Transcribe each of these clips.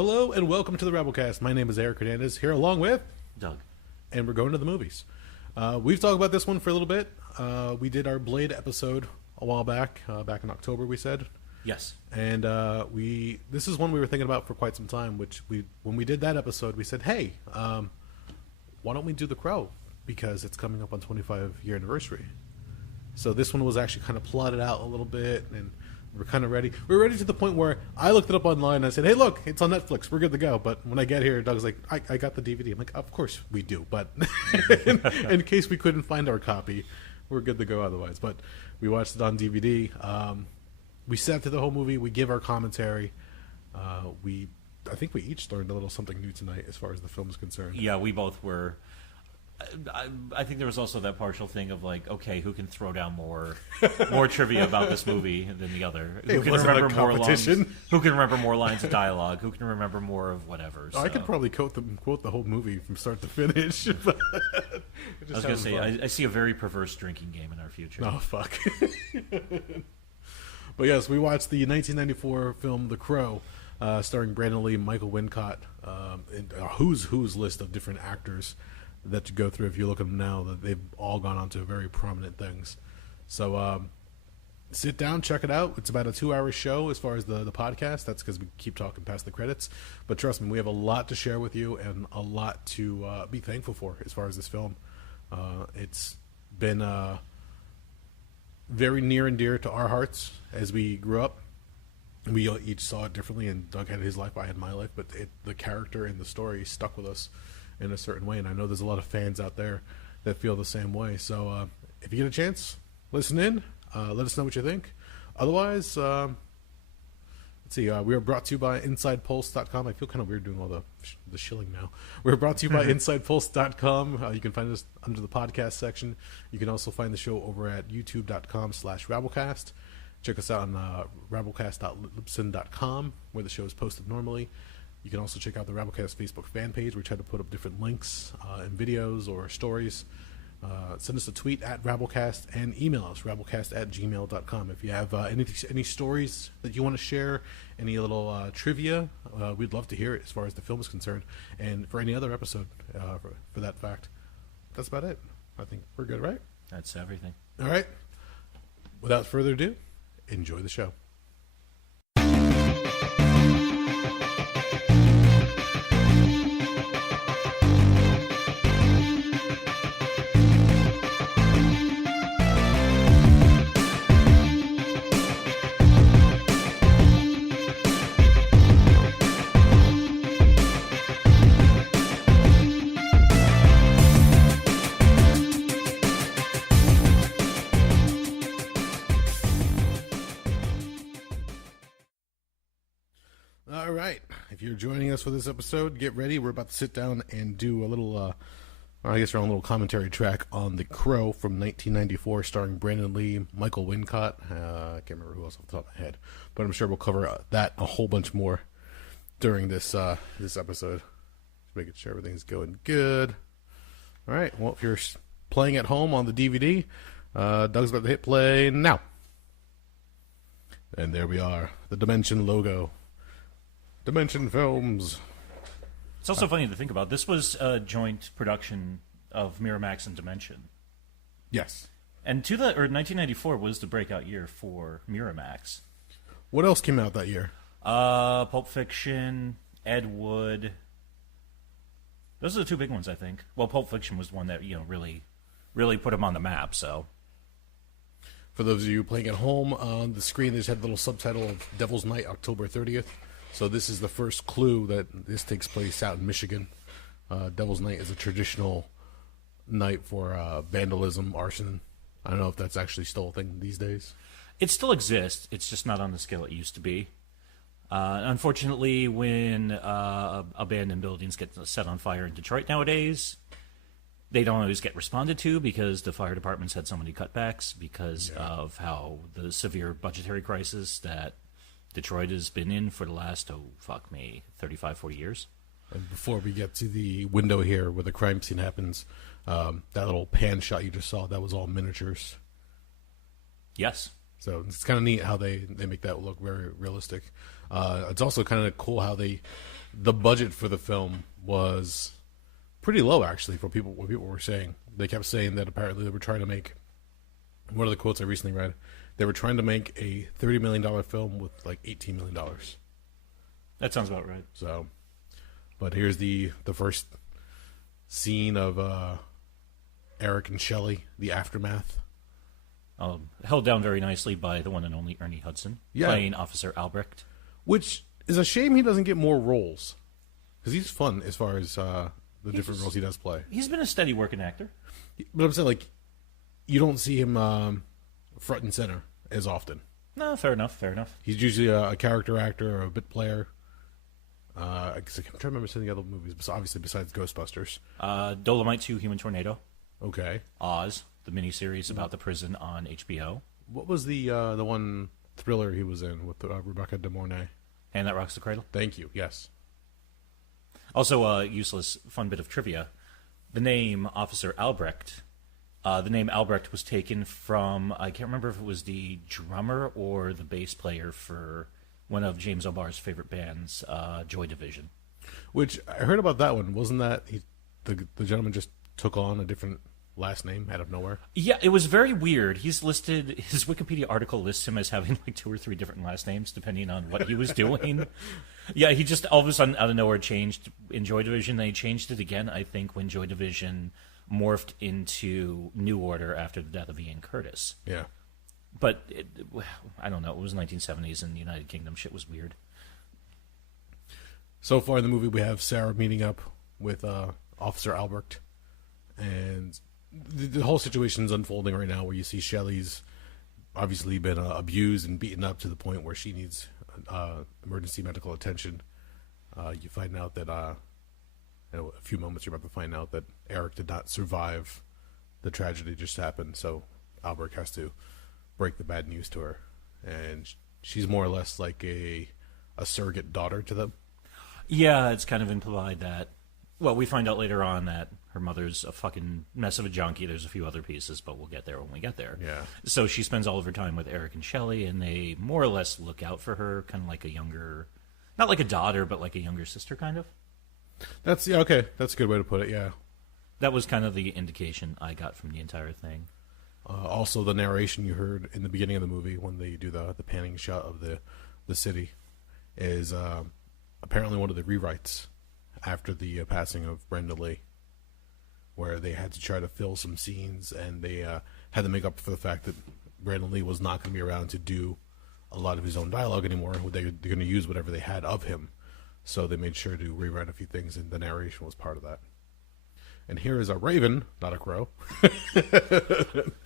Hello and welcome to the Rabblecast. My name is Eric Hernandez, here along with Doug. And we're going to the movies. We've talked about this one for a little bit. We did our Blade episode a while back in October, we said. Yes. And this is one we were thinking about for quite some time, when we did that episode, we said, hey, why don't we do The Crow? Because it's coming up on 25-year anniversary. So this one was actually kind of plotted out a little bit, and we're kind of ready. We're ready to the point where I looked it up online and I said, hey, look, it's on Netflix. We're good to go. But when I get here, Doug's like, I got the DVD. I'm like, of course we do. But in case we couldn't find our copy, we're good to go otherwise. But we watched it on DVD. We sat through the whole movie. We give our commentary. I think we each learned a little something new tonight as far as the film is concerned. Yeah, we both were. I think there was also that partial thing of like, okay, who can throw down more trivia about this movie than the other? Who can remember more lines? Who can remember more lines of dialogue? Who can remember more of whatever? So. I could probably quote the whole movie from start to finish. I was going to say, I see a very perverse drinking game in our future. Oh fuck! But yes, we watched the 1994 film The Crow, starring Brandon Lee, Michael Wincott, and a who's list of different actors that you go through. If you look at them now, that they've all gone on to very prominent things. So sit down, check it out. It's about a 2-hour show as far as the podcast. That's because we keep talking past the credits. But trust me, we have a lot to share with you and a lot to be thankful for as far as this film. It's been very near and dear to our hearts as we grew up. We each saw it differently, and Doug had his life, I had my life, but the character and the story stuck with us in a certain way, and I know there's a lot of fans out there that feel the same way. So if you get a chance, listen in, let us know what you think. Otherwise, let's see, we are brought to you by InsidePulse.com. I feel kind of weird doing all the shilling now. We're brought to you by InsidePulse.com. You can find us under the podcast section. You can also find the show over at youtube.com/Rabblecast. Check us out on Rabblecast.libsyn.com, where the show is posted normally. You can also check out the Rabblecast Facebook fan page, where we try to put up different links and videos or stories. Send us a tweet at Rabblecast and email us, rabblecast@gmail.com. If you have any stories that you want to share, any little trivia, we'd love to hear it as far as the film is concerned. And for any other episode, for that fact. That's about it. I think we're good, right? That's everything. All right. Without further ado, enjoy the show. All right. If you're joining us for this episode, get ready. We're about to sit down and do a little, I guess our own little commentary track on The Crow from 1994, starring Brandon Lee, Michael Wincott. I can't remember who else off the top of my head, but I'm sure we'll cover that a whole bunch more during this episode. Just making sure everything's going good. All right. Well, if you're playing at home on the DVD, Doug's about to hit play now. And there we are, the Dimension logo. Dimension Films. It's also funny to think about. This was a joint production of Miramax and Dimension. Yes. And 1994 was the breakout year for Miramax. What else came out that year? Pulp Fiction, Ed Wood. Those are the two big ones, I think. Well, Pulp Fiction was one that really put them on the map. So, for those of you playing at home, on the screen, they just had a little subtitle of Devil's Night, October 30th. So this is the first clue that this takes place out in Michigan. Devil's Night is a traditional night for vandalism, arson. I don't know if that's actually still a thing these days. It still exists. It's just not on the scale it used to be. Unfortunately, when abandoned buildings get set on fire in Detroit nowadays, they don't always get responded to because the fire departments had so many cutbacks because of how the severe budgetary crisis that Detroit has been in for the last, 35, 40 years. And before we get to the window here where the crime scene happens, that little pan shot you just saw, that was all miniatures. Yes. So it's kind of neat how they make that look very realistic. It's also kind of cool how they the budget for the film was pretty low, actually, for what people were saying. They kept saying that apparently they were trying to make, one of the quotes I recently read, they were trying to make a $30 million film with like $18 million. That sounds about right. So, but here's the first scene of Eric and Shelley, the aftermath. Held down very nicely by the one and only Ernie Hudson, playing Officer Albrecht. Which is a shame he doesn't get more roles. Because he's fun as far as the different roles he does play. He's been a steady working actor. But I'm saying, like, you don't see him front and center as often. No, fair enough. He's usually a character actor or a bit player. I'm trying to remember some of the other movies, obviously besides Ghostbusters. Dolomite 2, Human Tornado. Okay. Oz, the miniseries about the prison on HBO. What was the one thriller he was in with Rebecca De Mornay? Hand That Rocks the Cradle. Thank you. Yes. Also, a useless fun bit of trivia. The name Officer Albrecht, the name Albrecht was taken from, I can't remember if it was the drummer or the bass player for one of James O'Barr's favorite bands, Joy Division. Which, I heard about that one. Wasn't that the gentleman just took on a different last name out of nowhere? Yeah, it was very weird. His Wikipedia article lists him as having like 2 or 3 different last names depending on what he was doing. Yeah, he just all of a sudden out of nowhere changed in Joy Division. Then he changed it again, I think, when Joy Division morphed into New Order after the death of Ian Curtis. Yeah. But, I don't know, it was 1970s in the United Kingdom. Shit was weird. So far in the movie, we have Sarah meeting up with Officer Albrecht. And the whole situation's unfolding right now where you see Shelley's obviously been abused and beaten up to the point where she needs emergency medical attention. You find out that, in a few moments you're about to find out that Eric did not survive the tragedy just happened, so Albrecht has to break the bad news to her. And she's more or less like a surrogate daughter to them. Yeah, it's kind of implied that, well, we find out later on that her mother's a fucking mess of a junkie. There's a few other pieces, but we'll get there when we get there. Yeah. So she spends all of her time with Eric and Shelley, and they more or less look out for her, kind of like a younger, not like a daughter, but like a younger sister, kind of. Okay. That's a good way to put it, yeah. That was kind of the indication I got from the entire thing. Also, the narration you heard in the beginning of the movie when they do the panning shot of the city is apparently one of the rewrites after the passing of Brenda Lee, where they had to try to fill some scenes, and they had to make up for the fact that Brandon Lee was not going to be around to do a lot of his own dialogue anymore. They're going to use whatever they had of him, so they made sure to rewrite a few things, and the narration was part of that. And here is a raven, not a crow.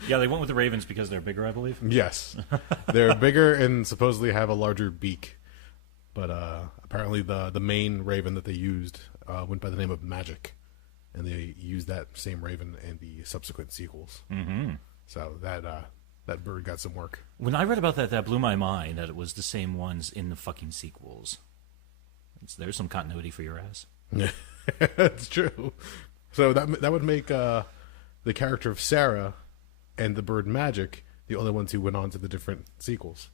Yeah, they went with the ravens because they're bigger, I believe. Yes. They're bigger and supposedly have a larger beak. But apparently the main raven that they used went by the name of Magic. And they used that same raven in the subsequent sequels. Mm-hmm. So that bird got some work. When I read about that blew my mind that it was the same ones in the fucking sequels. There's some continuity for your ass. That's true. So that would make the character of Sarah and the bird Magic the only ones who went on to the different sequels.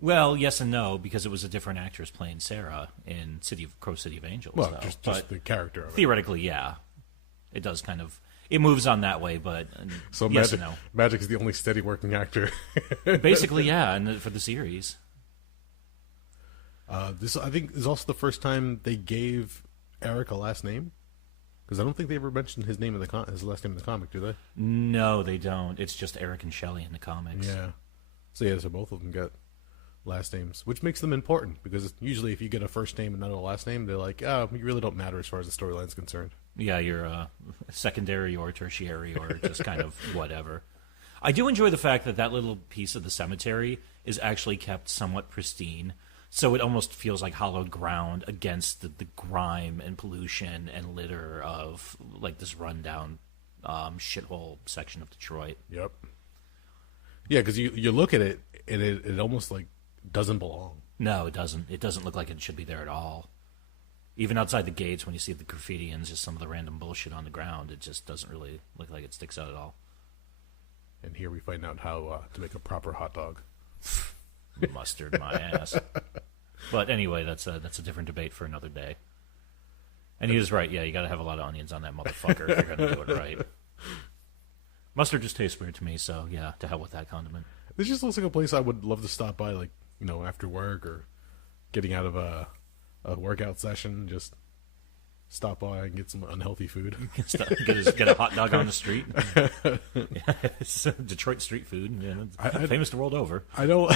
Well, yes and no, because it was a different actress playing Sarah in Crow City of Angels. Well, just the character of it. Theoretically, yeah. It does kind of... It moves on that way, but so yes Magic, and no. Magic is the only steady working actor. Basically, yeah, and for the series. This, I think, is also the first time they gave Eric a last name. Because I don't think they ever mentioned his name in his last name in the comic, do they? No, they don't. It's just Eric and Shelley in the comics. Yeah. So both of them get last names, which makes them important. Because usually if you get a first name and not a last name, they're like, oh, you really don't matter as far as the storyline's concerned. Yeah, you're secondary or tertiary or just kind of whatever. I do enjoy the fact that little piece of the cemetery is actually kept somewhat pristine. So it almost feels like hallowed ground against the grime and pollution and litter of like this rundown shithole section of Detroit. Yep. Yeah, because you look at it and it almost like doesn't belong. No, it doesn't. It doesn't look like it should be there at all. Even outside the gates, when you see the graffiti and just some of the random bullshit on the ground, it just doesn't really look like it sticks out at all. And here we find out how to make a proper hot dog. Mustard my ass. But anyway, that's a different debate for another day. And he was right. Yeah, you got to have a lot of onions on that motherfucker if you're going to do it right. Mustard just tastes weird to me, so yeah, to hell with that condiment. This just looks like a place I would love to stop by, like, after work or getting out of a workout session. Just stop by and get some unhealthy food. Get a hot dog on the street. Yeah, it's Detroit street food. Yeah, famous the world over. I don't.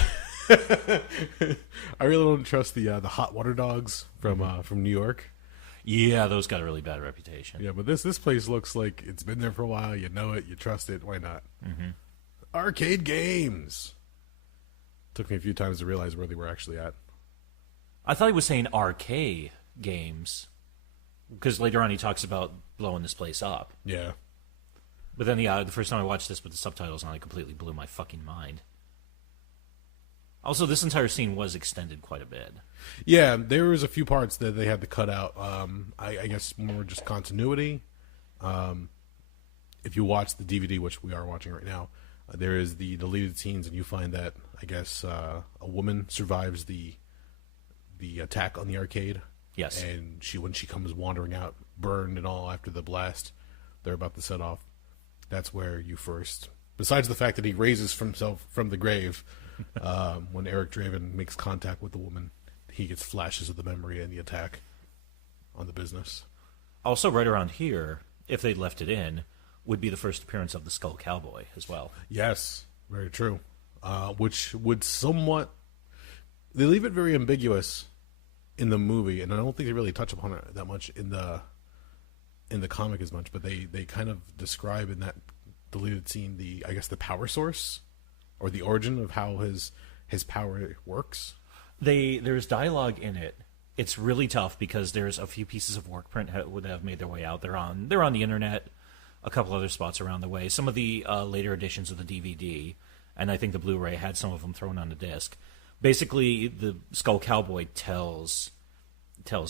I really don't trust the hot water dogs from New York. Yeah, those got a really bad reputation. Yeah, but this place looks like it's been there for a while. You know it. You trust it. Why not? Mm-hmm. Arcade games. Took me a few times to realize where they were actually at. I thought he was saying arcade games, because later on he talks about blowing this place up. Yeah. But then, the first time I watched this with the subtitles on, it completely blew my fucking mind. Also, this entire scene was extended quite a bit. Yeah, there was a few parts that they had to cut out. I guess more just continuity. If you watch the DVD, which we are watching right now, there is the deleted scenes, and you find that, I guess, a woman survives the attack on the arcade. Yes. And when she comes wandering out, burned and all after the blast they're about to set off, that's where you first, besides the fact that he raises himself from the grave, when Eric Draven makes contact with the woman, he gets flashes of the memory and the attack on the business. Also, right around here, if they'd left it in, would be the first appearance of the Skull Cowboy as well. Yes, very true. Which would somewhat... They leave it very ambiguous in the movie, and I don't think they really touch upon it that much in the comic as much, but they kind of describe in that deleted scene the power source or the origin of how his power works. There's dialogue in it. It's really tough because there's a few pieces of work print that have made their way out. They're on the internet, a couple other spots around the way. Some of the later editions of the DVD, and I think the Blu-ray had some of them thrown on the disc. Basically, the Skull Cowboy tells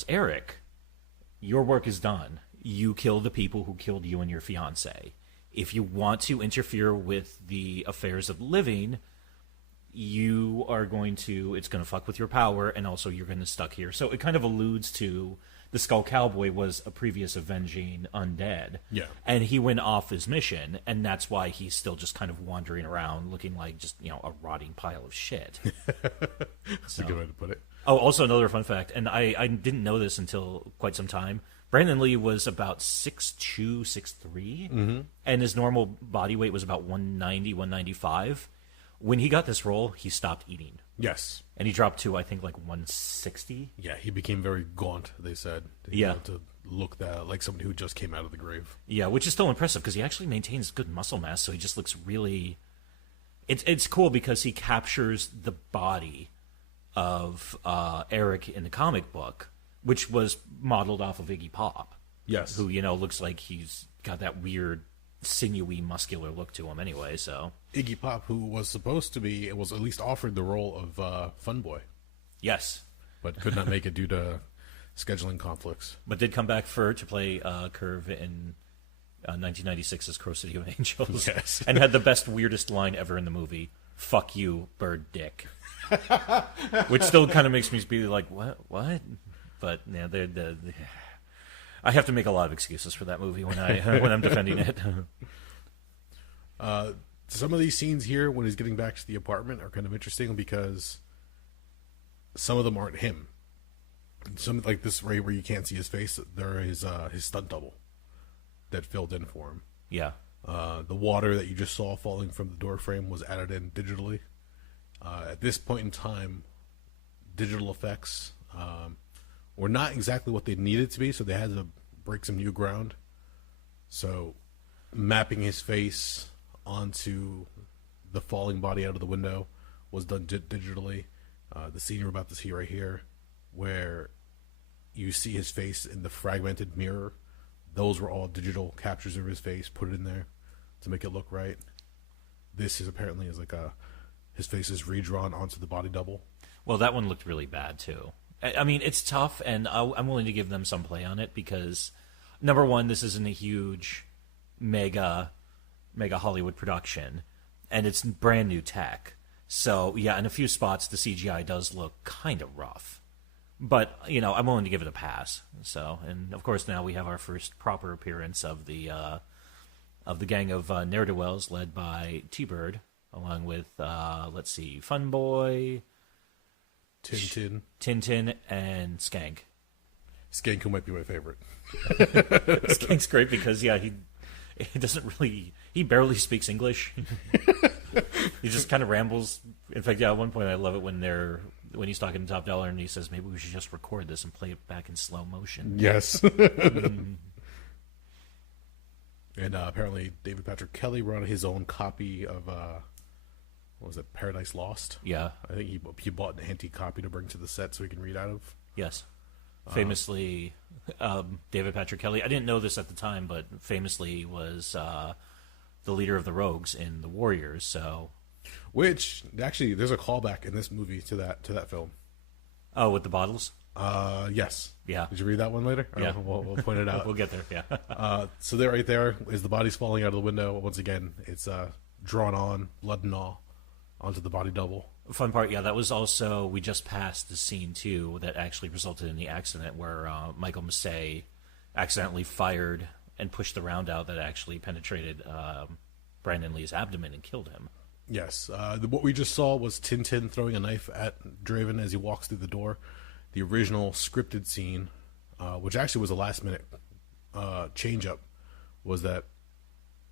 Eric, your work is done. You killed the people who killed you and your fiancé. If you want to interfere with the affairs of living, it's going to fuck with your power, and also you're going to stuck here. So it kind of alludes to the Skull Cowboy was a previous avenging undead. Yeah. And he went off his mission, and that's why he's still just kind of wandering around looking like just, a rotting pile of shit. That's a good way to put it. Oh, also another fun fact, and I didn't know this until quite some time. Brandon Lee was about 6'2", 6'3", and his normal body weight was about 190, 195. When he got this role, he stopped eating. Yes. And he dropped to, I think, like 160. Yeah, he became very gaunt, they said. To look like somebody who just came out of the grave. Yeah, which is still impressive because he actually maintains good muscle mass, so he just looks really... It's cool because he captures the body of Eric in the comic book, which was modeled off of Iggy Pop. Yes. Who, looks like he's got that weird, sinewy, muscular look to him anyway, so... Iggy Pop, who was at least offered the role of Fun Boy. Yes. But could not make it due to scheduling conflicts. But did come back to play Curve in 1996's Crow City of Angels. Yes. And had the best, weirdest line ever in the movie, "Fuck you, bird dick." Which still kind of makes me be like, what? But, yeah, I have to make a lot of excuses for that movie when I'm defending it. Some of these scenes here, when he's getting back to the apartment, are kind of interesting because some of them aren't him. Some, like this right where you can't see his face, there is his stunt double that filled in for him. Yeah. The water that you just saw falling from the door frame was added in digitally. At this point in time, digital effects were not exactly what they needed to be, so they had to break some new ground. So mapping his face onto the falling body out of the window was done digitally. The scene you're about to see right here, where you see his face in the fragmented mirror, those were all digital captures of his face put in there to make it look right. This is apparently his face is redrawn onto the body double. Well, that one looked really bad too. I mean, it's tough, and I'm willing to give them some play on it because, number one, this isn't a huge, mega Hollywood production, and it's brand new tech. So, yeah, in a few spots, the CGI does look kind of rough. But, I'm willing to give it a pass. So, and of course now we have our first proper appearance of the gang of ne'er-do-wells led by T-Bird, along with, Fun Boy, Tintin, and Skank. Skank, who might be my favorite. Skank's great because, he barely speaks English. He just kind of rambles. In fact, at one point I love it when he's talking to Top Dollar and he says, maybe we should just record this and play it back in slow motion. Yes. And apparently David Patrick Kelly wrote his own copy of, what was it, Paradise Lost? Yeah. I think he bought an antique copy to bring to the set so he can read out of. Yes. Famously, David Patrick Kelly, I didn't know this at the time, but famously was the leader of the Rogues in The Warriors, so... Which, actually, there's a callback in this movie to that film. Oh, with the bottles? Yes. Yeah. Did you read that one later? Yeah. We'll point it out. We'll get there, yeah. So there, right there, is the bodies falling out of the window. Once again, it's drawn on, blood and all, onto the body double. Fun part, that was also, we just passed the scene, too, that actually resulted in the accident where Michael Massey accidentally fired and pushed the round out that actually penetrated Brandon Lee's abdomen and killed him. Yes. What we just saw was Tintin throwing a knife at Draven as he walks through the door. The original scripted scene, which actually was a last-minute change-up, was that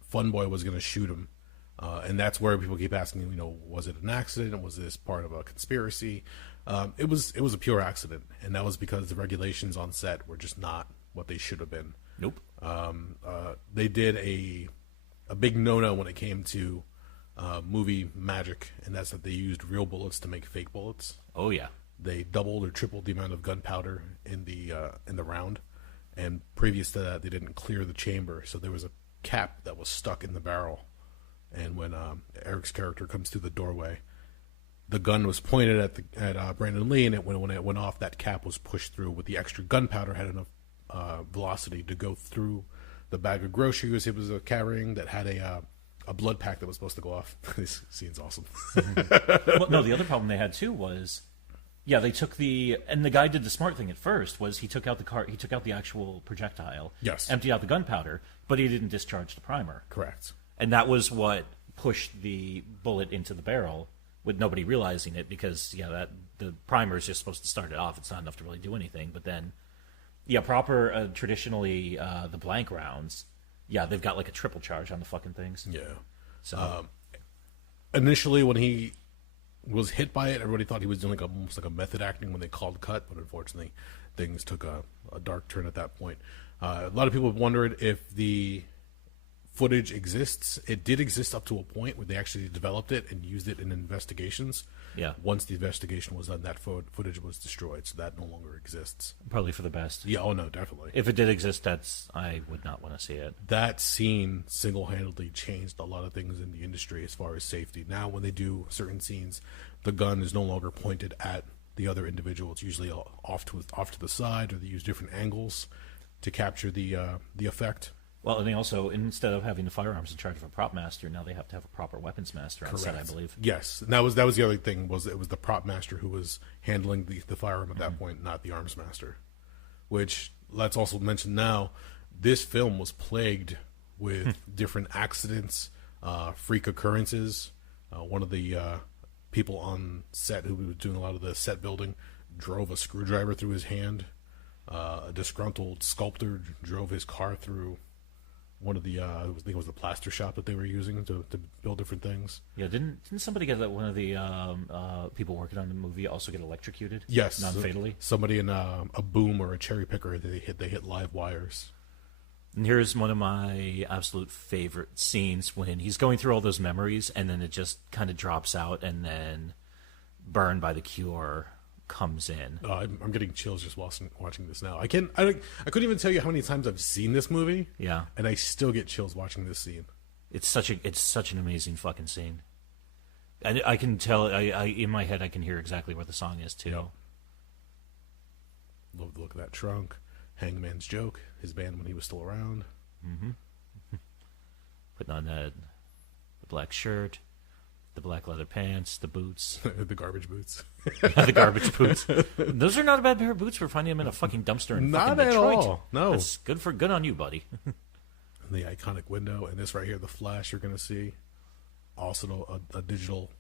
Fun Boy was going to shoot him. And that's where people keep asking, was it an accident? Was this part of a conspiracy? It was a pure accident, and that was because the regulations on set were just not what they should have been. Nope. They did a big no-no when it came to movie magic, and that's that they used real bullets to make fake bullets. Oh yeah. They doubled or tripled the amount of gunpowder in the round, and previous to that, they didn't clear the chamber, so there was a cap that was stuck in the barrel. And when Eric's character comes through the doorway, the gun was pointed at Brandon Lee, and when it went off, that cap was pushed through. With the extra gunpowder, had enough velocity to go through the bag of groceries he was carrying that had a blood pack that was supposed to go off. This scene's awesome. Well, no, the other problem they had too was, they took the guy did the smart thing at first was he took out the actual projectile, yes, emptied out the gunpowder, but he didn't discharge the primer. Correct. And that was what pushed the bullet into the barrel with nobody realizing it because, that the primer is just supposed to start it off. It's not enough to really do anything. But then, traditionally, the blank rounds, they've got like a triple charge on the fucking things. Yeah. So initially when he was hit by it, everybody thought he was doing almost like a method acting when they called cut, but unfortunately things took a dark turn at that point. A lot of people have wondered if the footage exists. It did exist up to a point where they actually developed it and used it in investigations. Yeah. Once the investigation was done, that footage was destroyed, so that no longer exists. Probably for the best. Yeah, oh no, definitely. If it did exist, I would not want to see it. That scene single-handedly changed a lot of things in the industry as far as safety. Now when they do certain scenes, the gun is no longer pointed at the other individual. It's usually off to the side, or they use different angles to capture the effect. Well, and they also, instead of having the firearms in charge of a prop master, now they have to have a proper weapons master on set, I believe. Yes, and that was the other thing, was it was the prop master who was handling the firearm at that point, not the arms master. Which, let's also mention now, this film was plagued with different accidents, freak occurrences. One of the people on set who was doing a lot of the set building drove a screwdriver through his hand. A disgruntled sculptor drove his car through one of the I think it was the plaster shop that they were using to build different things. Yeah, didn't somebody get that? One of the people working on the movie also get electrocuted? Yes, non-fatally. Somebody in a boom or a cherry picker, they hit live wires. And here's one of my absolute favorite scenes when he's going through all those memories, and then it just kind of drops out, and then Burn by the Cure comes in. I'm getting chills just watching this now. I couldn't even tell you how many times I've seen this movie. Yeah, and I still get chills watching this scene. It's such an amazing fucking scene. And I can tell. I in my head I can hear exactly what the song is too. Yep. Love the look of that trunk. Hangman's Joke, his band when he was still around. Mm-hmm. Putting on the black shirt. The black leather pants, the boots. The garbage boots. The garbage boots. Those are not a bad pair of boots for finding them in a fucking dumpster in Not fucking at Detroit. all. No. That's good on you, buddy. The iconic window, and this right here, the flash you're going to see. Also a digital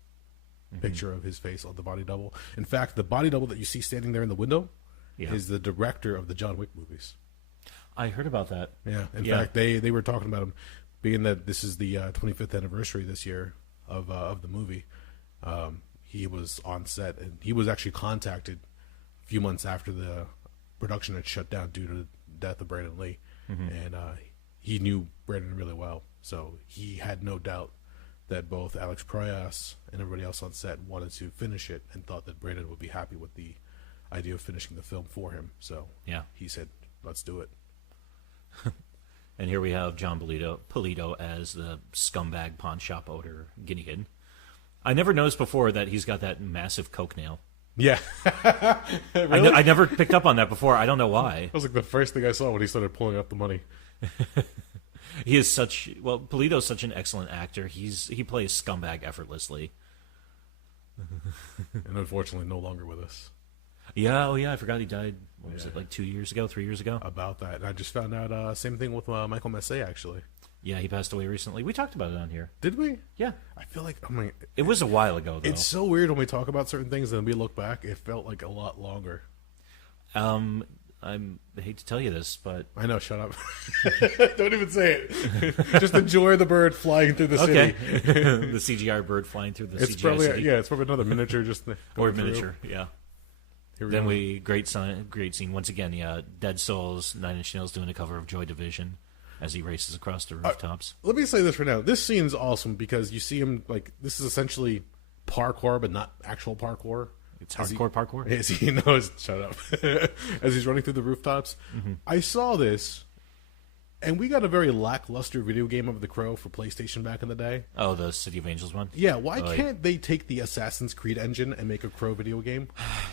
picture of his face on the body double. In fact, the body double that you see standing there in the window is the director of the John Wick movies. I heard about that. Yeah. In fact, they were talking about him, being that this is the 25th anniversary this year of the movie. He was on set, and he was actually contacted a few months after the production had shut down due to the death of Brandon Lee. And he knew Brandon really well, so he had no doubt that both Alex Proyas and everybody else on set wanted to finish it and thought that Brandon would be happy with the idea of finishing the film for him. So he said, let's do it. And here we have John Polito as the scumbag pawn shop owner guinea pig. I never noticed before that he's got that massive coke nail. Yeah. Really? I never picked up on that before. I don't know why. That was like the first thing I saw when he started pulling up the money. He is Polito's such an excellent actor. He plays scumbag effortlessly. And unfortunately no longer with us. Yeah, I forgot he died, what was it, like 2 years ago, 3 years ago? About that. And I just found out, same thing with Michael Massey, actually. Yeah, he passed away recently. We talked about it on here. Did we? Yeah. I feel like, I mean... It was a while ago, though. It's so weird when we talk about certain things and we look back, it felt like a lot longer. I hate to tell you this, but... I know, shut up. Don't even say it. Just enjoy the bird flying through the city. The CGI bird flying through the CGI city. Yeah, it's probably another miniature just or miniature, through. Yeah. Then great scene once again. Yeah, Dead Souls, Nine Inch Nails doing a cover of Joy Division as he races across the rooftops. Let me say this for now. This scene's awesome because you see him like this is essentially parkour, but not actual parkour. It's hardcore parkour. As he knows, shut up. As he's running through the rooftops, I saw this, and we got a very lackluster video game of The Crow for PlayStation back in the day. Oh, the City of Angels one. Yeah, why can't they take the Assassin's Creed engine and make a Crow video game?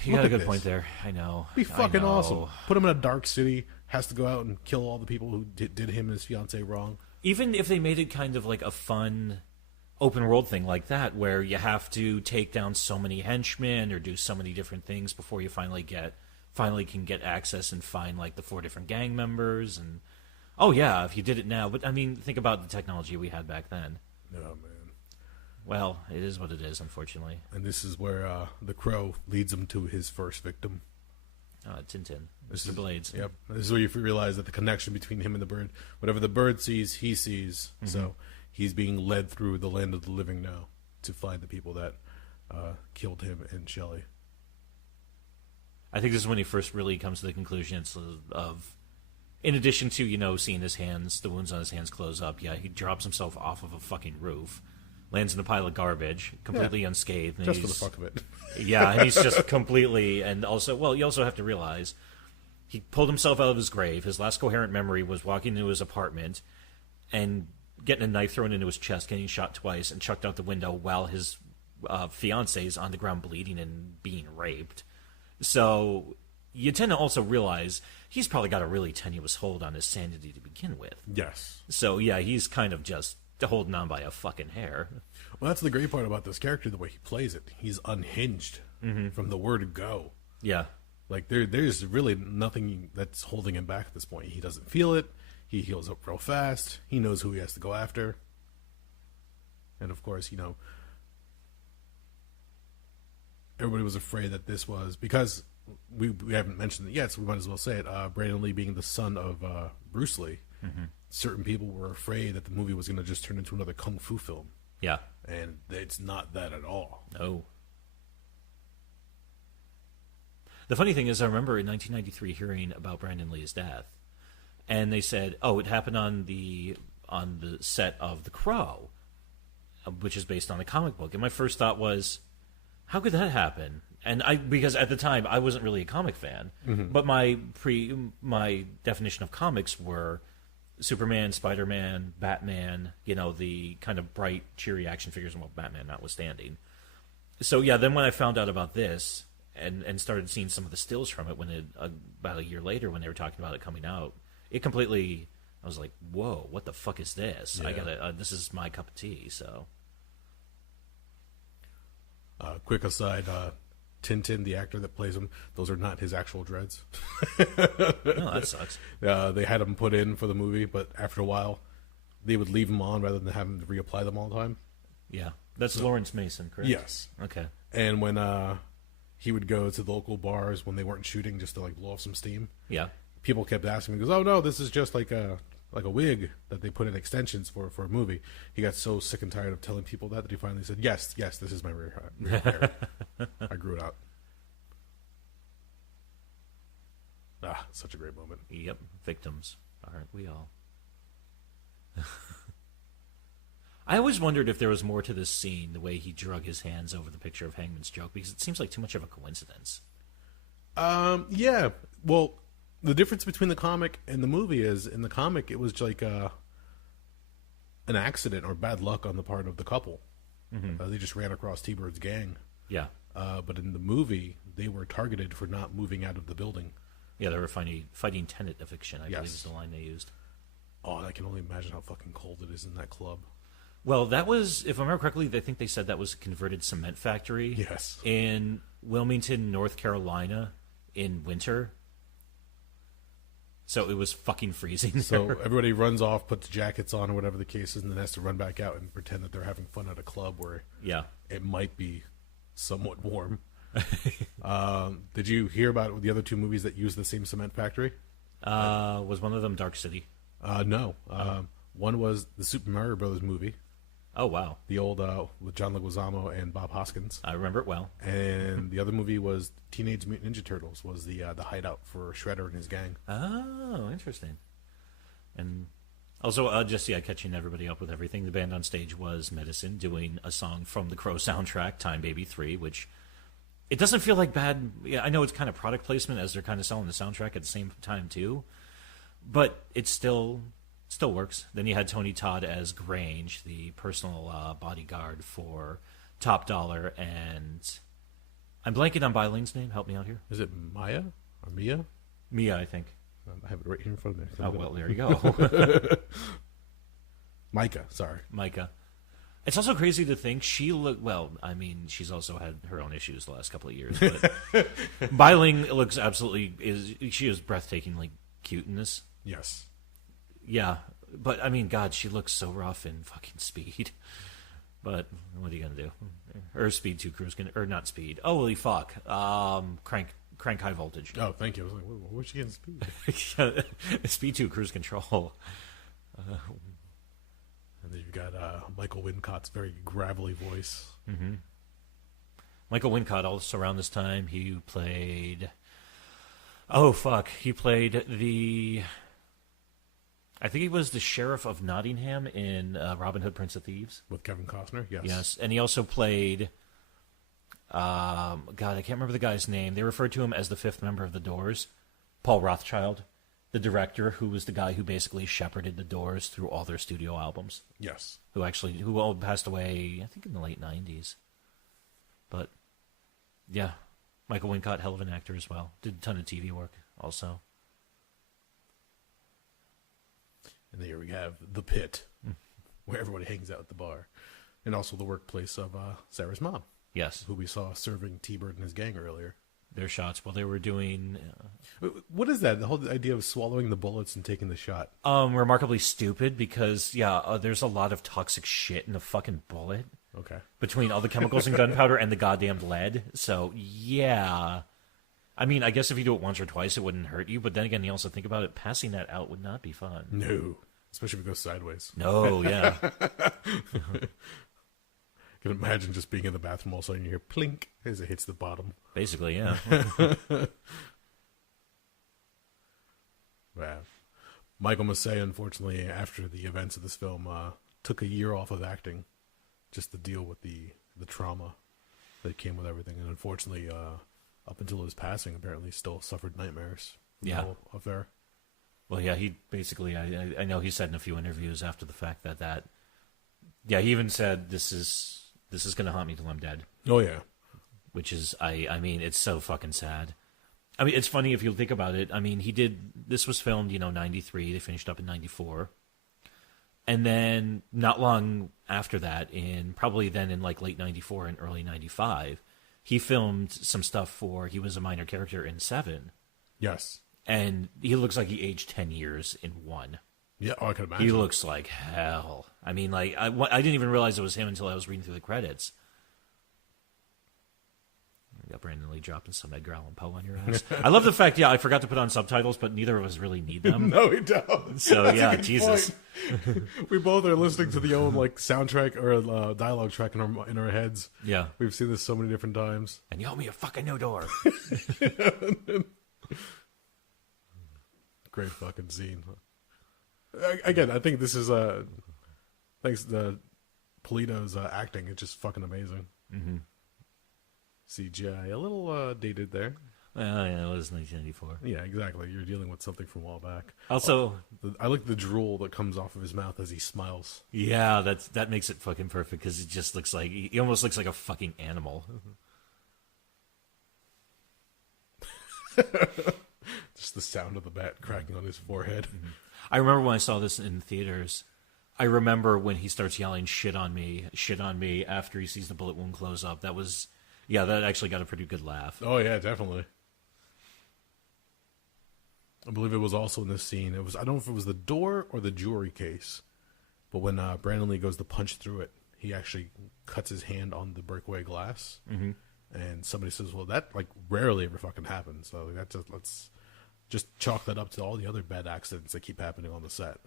You got a good point there. I know. It'd be fucking awesome. Put him in a dark city, has to go out and kill all the people who did him and his fiancée wrong. Even if they made it kind of like a fun open world thing like that, where you have to take down so many henchmen or do so many different things before you finally can get access and find like the 4 different gang members. And oh yeah, if you did it now, but I mean, think about the technology we had back then. Oh man. Well, it is what it is, unfortunately. And this is where the Crow leads him to his first victim. Tintin, Mr. Blades. Yep. This is where you realize that the connection between him and the bird, whatever the bird sees, he sees. So he's being led through the land of the living now to find the people that killed him and Shelley. I think this is when he first really comes to the conclusion of in addition to, seeing his hands, the wounds on his hands close up, he drops himself off of a fucking roof, lands in a pile of garbage, completely unscathed. And just for the fuck of it. Yeah, and he's just completely, and also, well, you also have to realize, he pulled himself out of his grave. His last coherent memory was walking into his apartment and getting a knife thrown into his chest, getting shot twice, and chucked out the window while his fiancée is on the ground bleeding and being raped. So you tend to also realize he's probably got a really tenuous hold on his sanity to begin with. Yes. So, yeah, he's kind of just holding on by a fucking hair. Well, that's the great part about this character, the way he plays it. He's unhinged from the word go. Yeah. Like, there's really nothing that's holding him back at this point. He doesn't feel it. He heals up real fast. He knows who he has to go after. And, of course, everybody was afraid that this was, because we haven't mentioned it yet, so we might as well say it, Brandon Lee being the son of Bruce Lee, certain people were afraid that the movie was going to just turn into another kung fu film. Yeah. And it's not that at all. No. The funny thing is, I remember in 1993 hearing about Brandon Lee's death, and they said, "Oh, it happened on the set of The Crow, which is based on a comic book." And my first thought was, how could that happen? And because at the time I wasn't really a comic fan, but my definition of comics were Superman, Spider-Man, Batman, the kind of bright, cheery action figures, well, Batman notwithstanding. So yeah, then when I found out about this and started seeing some of the stills from it about a year later when they were talking about it coming out, I was like, whoa, what the fuck is this? Yeah. This is my cup of tea, so. Quick aside, Tintin, the actor that plays him, those are not his actual dreads. Oh, that sucks. They had him put in for the movie, but after a while, they would leave them on rather than have him reapply them all the time. Yeah. That's Lawrence Mason, correct? Yes. Okay. And when he would go to the local bars when they weren't shooting just to like blow off some steam, Yeah. people kept asking him, he goes, "Oh no, this is just like a wig that they put in extensions for a movie." He got so sick and tired of telling people that he finally said, "Yes, this is my rear hair. I grew it out." Such a great moment. Yep. Victims, aren't we all? I always wondered if there was more to this scene, the way he drug his hands over the picture of Hangman's joke, because it seems like too much of a coincidence. Yeah. Well, the difference between the comic and the movie is, in the comic, it was like an accident or bad luck on the part of the couple. Mm-hmm. They just ran across T-Bird's gang. Yeah. But in the movie, they were targeted for not moving out of the building. Yeah, they were fighting tenant eviction, I believe is the line they used. Oh, I can only imagine how fucking cold it is in that club. Well, that was, if I remember correctly, I think they said that was a converted cement factory. Yes. In Wilmington, North Carolina, in winter. So it was fucking freezing. So everybody runs off, puts jackets on or whatever the case is, and then has to run back out and pretend that they're having fun at a club where it might be somewhat warm. Did you hear about the other two movies that use the same cement factory? Was one of them Dark City? No. One was the Super Mario Brothers movie. Oh, wow. The old, with John Leguizamo and Bob Hoskins. I remember it well. And the other movie was Teenage Mutant Ninja Turtles, was the hideout for Shredder and his gang. Oh, interesting. And also, catching everybody up with everything, the band on stage was Medicine, doing a song from the Crow soundtrack, Time Baby 3, which it doesn't feel like bad. Yeah, I know it's kind of product placement as they're kind of selling the soundtrack at the same time, too. But it still works. Then you had Tony Todd as Grange, the personal bodyguard for Top Dollar, and I'm blanking on Biling's name. Help me out here. Is it Maya or Mia? Mia, I think. I have it right here in front of me. Oh, well, there you go. Micah, sorry. Micah. It's also crazy to think she's also had her own issues the last couple of years, but Biling looks she is breathtakingly cute in this. Yes. Yeah, but I mean, God, she looks so rough in fucking Speed. But what are you gonna do? Or Speed 2 Cruise or not Speed? Oh, holy fuck! Crank High Voltage. Oh, thank you. I was like, where's she getting Speed? Speed 2 Cruise Control. And then you've got Michael Wincott's very gravelly voice. Mm-hmm. Michael Wincott also around this time he played. Oh fuck! He played I think he was the sheriff of Nottingham in Robin Hood, Prince of Thieves. With Kevin Costner, yes. Yes, and he also played, God, I can't remember the guy's name. They referred to him as the fifth member of the Doors, Paul Rothchild, the director who was the guy who basically shepherded the Doors through all their studio albums. Yes. Who all passed away, I think, in the late 90s. But, yeah, Michael Wincott, hell of an actor as well. Did a ton of TV work also. And there we have the pit, where everybody hangs out at the bar. And also the workplace of Sarah's mom. Yes. Who we saw serving T-Bird and his gang earlier. Their shots while they were doing... What is that? The whole idea of swallowing the bullets and taking the shot? Remarkably stupid because, there's a lot of toxic shit in the fucking bullet. Okay. Between all the chemicals and gunpowder and the goddamn lead. So, yeah... I mean, I guess if you do it once or twice, it wouldn't hurt you. But then again, you also think about it, passing that out would not be fun. No. Especially if it goes sideways. No, yeah. I can imagine just being in the bathroom all of a sudden you hear plink as it hits the bottom. Basically, yeah. Wow. Michael Massey, unfortunately, after the events of this film, took a year off of acting just to deal with the trauma that came with everything. And unfortunately... up until his passing, apparently still suffered nightmares. Up there. Well, yeah, he basically, I know he said in a few interviews after the fact that he even said, this is going to haunt me till I'm dead. Oh, yeah. Which is, I mean, it's so fucking sad. I mean, it's funny if you think about it. I mean, this was filmed, 93, they finished up in 94. And then not long after that, probably in like late 94 and early 95, he filmed some stuff he was a minor character in Seven. Yes. And he looks like he aged 10 years in one. Yeah, I can imagine. He looks like hell. I mean, like, I didn't even realize it was him until I was reading through the credits. You got Brandon Lee dropping some Edgar Allan Poe on your ass. I love the fact, I forgot to put on subtitles, but neither of us really need them. No, we don't. So, yeah, Jesus. We both are listening to the old like soundtrack or dialogue track in our heads. Yeah. We've seen this so many different times. And you owe me a fucking new door. Great fucking scene. Again, I think this is thanks to Polito's acting. It's just fucking amazing. Mm-hmm. CGI a little dated there. Well, yeah, it was 1994. Yeah, exactly. You're dealing with something from a while back. Also, I like the drool that comes off of his mouth as he smiles. Yeah, that makes it fucking perfect because it just looks like he almost looks like a fucking animal. Just the sound of the bat cracking on his forehead. Mm-hmm. I remember when I saw this in theaters. I remember when he starts yelling shit on me after he sees the bullet wound close up. That actually got a pretty good laugh. Oh yeah, definitely. I believe it was also in this scene. I don't know if it was the door or the jewelry case, but when Brandon Lee goes to punch through it, he actually cuts his hand on the breakaway glass, and somebody says, "Well, that like rarely ever fucking happens." So let's just chalk that up to all the other bad accidents that keep happening on the set.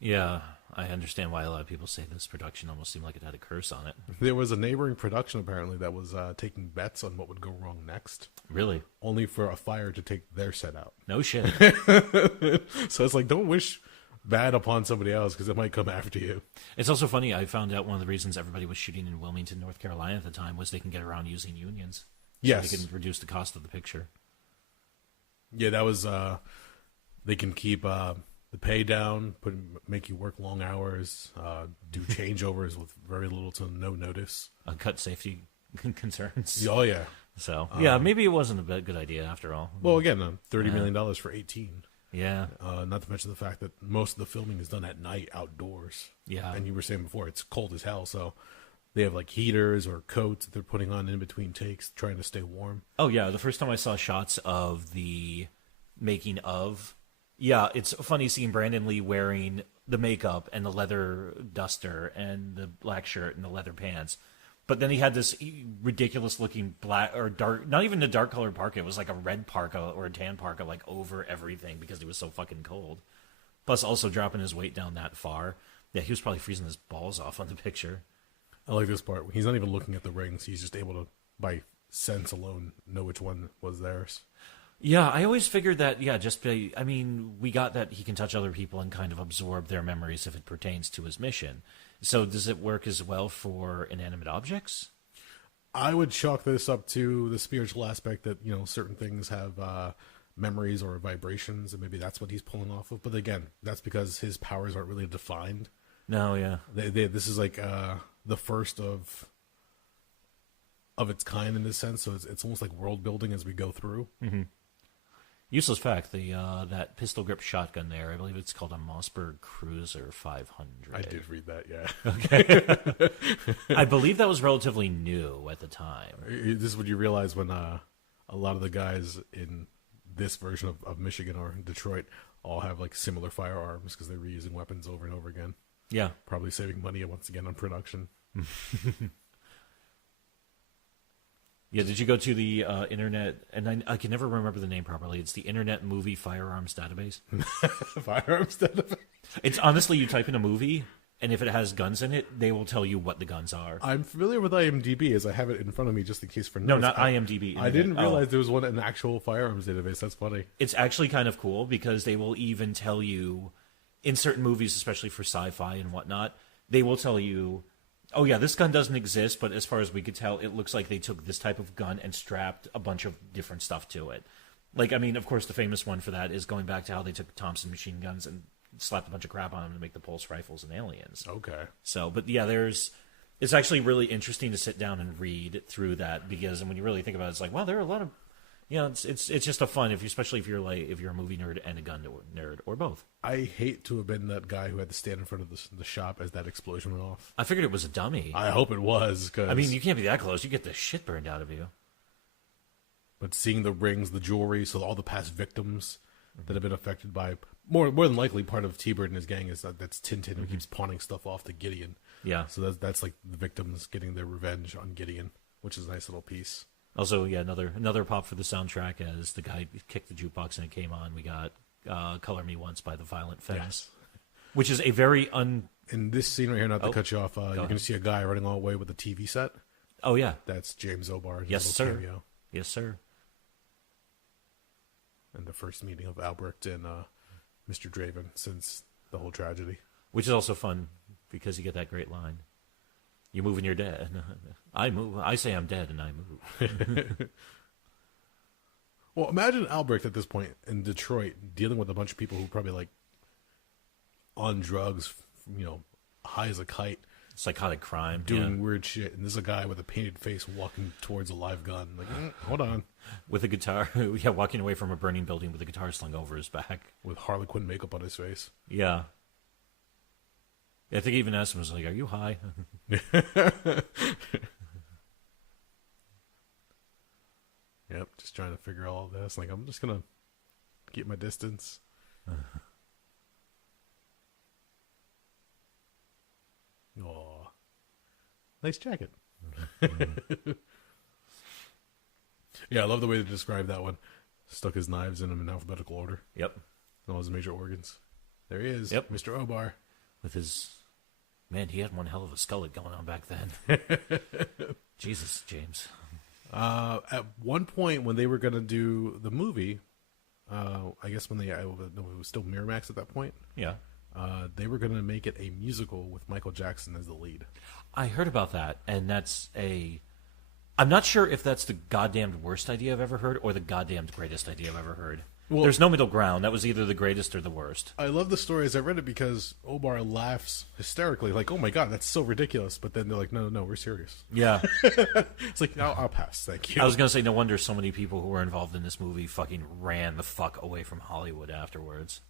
Yeah, I understand why a lot of people say this production almost seemed like it had a curse on it. There was a neighboring production apparently that was taking bets on what would go wrong next. Really? Only for a fire to take their set out. No shit. So it's like, don't wish bad upon somebody else because it might come after you. It's also funny, I found out one of the reasons everybody was shooting in Wilmington, North Carolina at the time was they can get around using unions. So yes. they can reduce the cost of the picture. Yeah, that was, they can keep the pay down, make you work long hours, do changeovers with very little to no notice. Cut safety concerns. Oh, yeah. So, yeah, maybe it wasn't a good idea after all. Well, again, $30 million for 18. Yeah. Not to mention the fact that most of the filming is done at night outdoors. Yeah. And you were saying before, it's cold as hell, so they have like heaters or coats that they're putting on in between takes, trying to stay warm. Oh, yeah. The first time I saw shots of the making of, yeah, it's funny seeing Brandon Lee wearing the makeup and the leather duster and the black shirt and the leather pants. But then he had this ridiculous looking black or dark, not even a dark colored parka. It was like a red parka or a tan parka, like over everything because he was so fucking cold. Plus also dropping his weight down that far. Yeah, he was probably freezing his balls off on the picture. I like this part. He's not even looking at the rings. He's just able to, by sense alone, know which one was theirs. Yeah, I always figured that, we got that he can touch other people and kind of absorb their memories if it pertains to his mission. So does it work as well for inanimate objects? I would chalk this up to the spiritual aspect that, certain things have memories or vibrations, and maybe that's what he's pulling off of. But again, that's because his powers aren't really defined. No, yeah. This is like the first of its kind in this sense, so it's almost like world building as we go through. Mm-hmm. Useless fact: that pistol grip shotgun there, I believe it's called a Mossberg Cruiser 500. I did read that, yeah. Okay. I believe that was relatively new at the time. This is what you realize when a lot of the guys in this version of Michigan or Detroit all have like similar firearms because they're reusing weapons over and over again. Yeah, probably saving money once again on production. Yeah, did you go to the internet? And I can never remember the name properly. It's the Internet Movie Firearms Database. Firearms Database? It's honestly, you type in a movie, and if it has guns in it, they will tell you what the guns are. I'm familiar with IMDb as I have it in front of me just in case for notes. No, not IMDb. I didn't realize there was an actual firearms database. That's funny. It's actually kind of cool because they will even tell you, in certain movies, especially for sci-fi and whatnot, they will tell you, oh yeah, this gun doesn't exist, but as far as we could tell, it looks like they took this type of gun and strapped a bunch of different stuff to it. Like, I mean, of course, the famous one for that is going back to how they took Thompson machine guns and slapped a bunch of crap on them to make the pulse rifles and aliens. Okay. So, but yeah, it's actually really interesting to sit down and read through that because when you really think about it, it's like, wow, there are a lot of, Yeah, it's just a fun especially if you're a movie nerd and a gun nerd or both. I hate to have been that guy who had to stand in front of the shop as that explosion went off. I figured it was a dummy. I hope it was. I mean, you can't be that close. You get the shit burned out of you. But seeing the rings, the jewelry, so all the past victims that have been affected by more than likely part of T-Bird and his gang is that's Tintin who keeps pawning stuff off to Gideon. Yeah. So that's like the victims getting their revenge on Gideon, which is a nice little piece. Also, yeah, another pop for the soundtrack as the guy kicked the jukebox and it came on. We got "Color Me Once" by the Violent Femmes, Yes. which is a very In this scene right here, not to cut you off, you're going to see a guy running all the way with a TV set. Oh yeah, That's James O'Barr. yes sir, Cameo. yes sir. And the first meeting of Albrecht and Mr. Draven since the whole tragedy. Which is also fun because you get that great line. You move and you're dead. I move. I say I'm dead and I move. Well, imagine Albrecht at this point in Detroit dealing with a bunch of people who probably like on drugs, high as a kite, Psychotic crime. doing weird shit, and there's a guy with a painted face walking towards a live gun. Like, hold on, with a guitar. Yeah, walking away from a burning building with a guitar slung over his back. with Harley Quinn makeup on his face. Yeah. I think he even asked him, was like, "Are you high?" Yep, just trying to figure all this. Like, I'm just gonna keep my distance. Aw, nice jacket. Yeah, I love the way they describe that one. Stuck his knives in him in alphabetical order. Yep. All his major organs. There he is. Yep. Mr. O'Barr. With his... Man, he had one hell of a skullet going on back then. Jesus, James. At one point when they were going to do the movie, I guess when it was still Miramax at that point. Yeah. They were going to make it a musical with Michael Jackson as the lead. I heard about that, and I'm not sure if that's the goddamned worst idea I've ever heard or the goddamned greatest idea I've ever heard. Well, there's no middle ground. That was either the greatest or the worst. I love the story as I read it because O'Barr laughs hysterically, like, "Oh my god, that's so ridiculous!" But then they're like, "No, we're serious." Yeah. It's like, I'll pass, thank you. I was gonna say, no wonder so many people who were involved in this movie fucking ran the fuck away from Hollywood afterwards.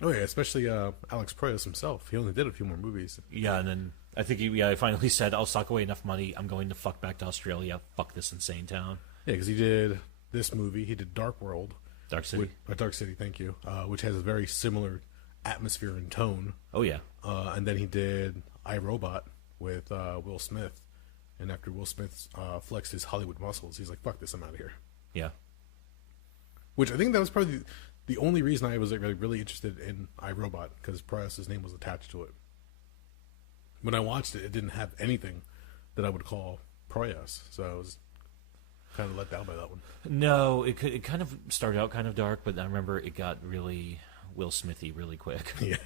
Oh yeah, especially Alex Proyas himself. He only did a few more movies. Yeah, and then I think he finally said, "I'll sock away enough money. I'm going to fuck back to Australia. Fuck this insane town." Yeah, because he did this movie. He did Dark City, thank you, which has a very similar atmosphere and tone. Oh yeah. And then he did iRobot with Will Smith, and after Will Smith flexed his Hollywood muscles, he's like, "Fuck this, I'm out of here." Yeah. Which I think that was probably the only reason I was like, really interested in iRobot, because Proyas' name was attached to it. When I watched it, it didn't have anything that I would call Proyas, so I was kind of let down by that one. No, it kind of started out kind of dark, but I remember it got really Will Smithy really quick. Yeah.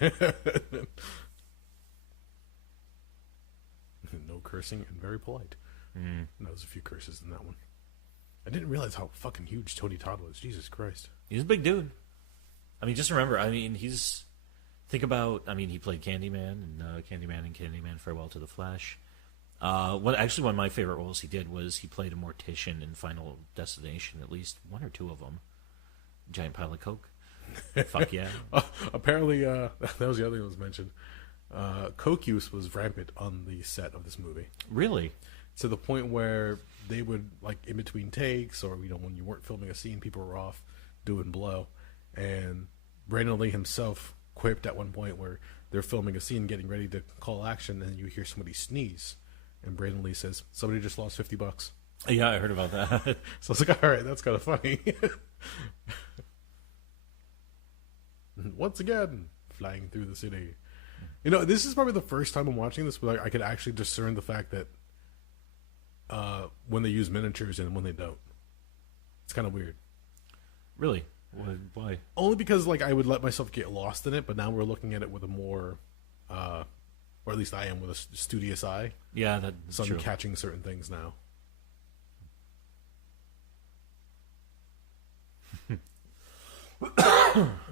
No cursing and very polite. There was a few curses in that one. I didn't realize how fucking huge Tony Todd was. Jesus Christ. He's a big dude. I mean, just remember, think about, he played Candyman and Candyman Farewell to the Flash. One of my favorite roles he did was he played a mortician in Final Destination, at least one or two of them. Giant pile of coke. Fuck yeah. Apparently, that was the other thing that was mentioned. Coke use was rampant on the set of this movie. Really? To the point where they would, like, in between takes, or when you weren't filming a scene, people were off doing blow. And Brandon Lee himself quipped at one point where they're filming a scene, getting ready to call action, and you hear somebody sneeze. And Brandon Lee says, "Somebody just lost $50." Yeah, I heard about that. So I was like, all right, that's kind of funny. Once again, flying through the city. This is probably the first time I'm watching this where I could actually discern the fact that when they use miniatures and when they don't. It's kind of weird. Really? Why? Only because I would let myself get lost in it, but now we're looking at it with a more... or at least I am with a studious eye. Yeah, that's so I'm true. catching certain things now.